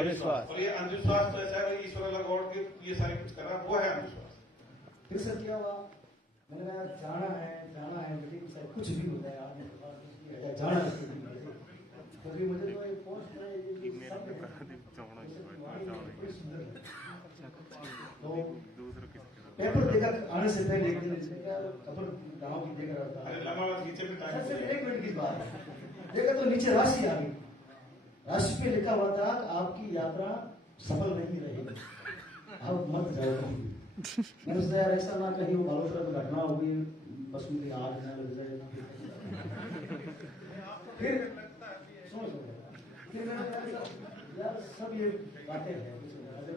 अविश्वास। और ये अंधविश्वास तो ऐसा है, ईश्वर अलग और ये सारे कुछ कर रहा है, वो है अंधविश्वास। फिर सर क्या हुआ, मैंने कहा जाना है लेकिन सर कुछ भी होता है, आपने जाना है क्योंकि मुझे तो ये पोस्ट में ये सब तो पेपर देखा आने से पहले एक दिन खबर गाँव की देख रहा था। सिर्फ 1 मिनट की बात है, देखा तो नीचे राशि आ गई, राशि पे लिखा हुआ था आपकी यात्रा सफल नहीं रहेगी, अब मत जाओ। मैंने सोचा यार ऐसा ना कहीं वो बालोतरा में घटना हो गई, बस मुझे आग ना लग जाए। फिर मैंने कहा यार सब ये बातें हैं,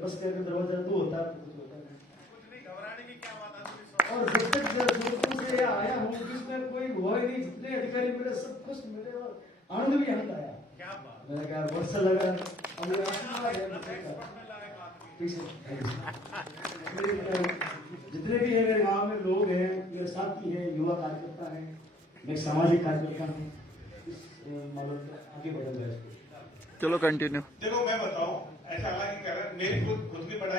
बस करके दरवाजा तो होता है, और जब तक जोधपुर से यहाँ आया हूँ जिसमें कोई हुआ ही नहीं, जितने अधिकारी मिले सब खुश मिले और आनंद भी आनंद आया। मैंने कहा बहुत अच्छा लगा। जितने भी है मेरे गांव में लोग हैं, मेरे साथी हैं, युवा कार्यकर्ता हैं, मैं सामाजिक कार्यकर्ता हूँ, आगे बढ़ा जाए। चलो कंटिन्यू। देखो मैं बताऊं, ऐसा हालांकि मेरी खुद की पढ़ाई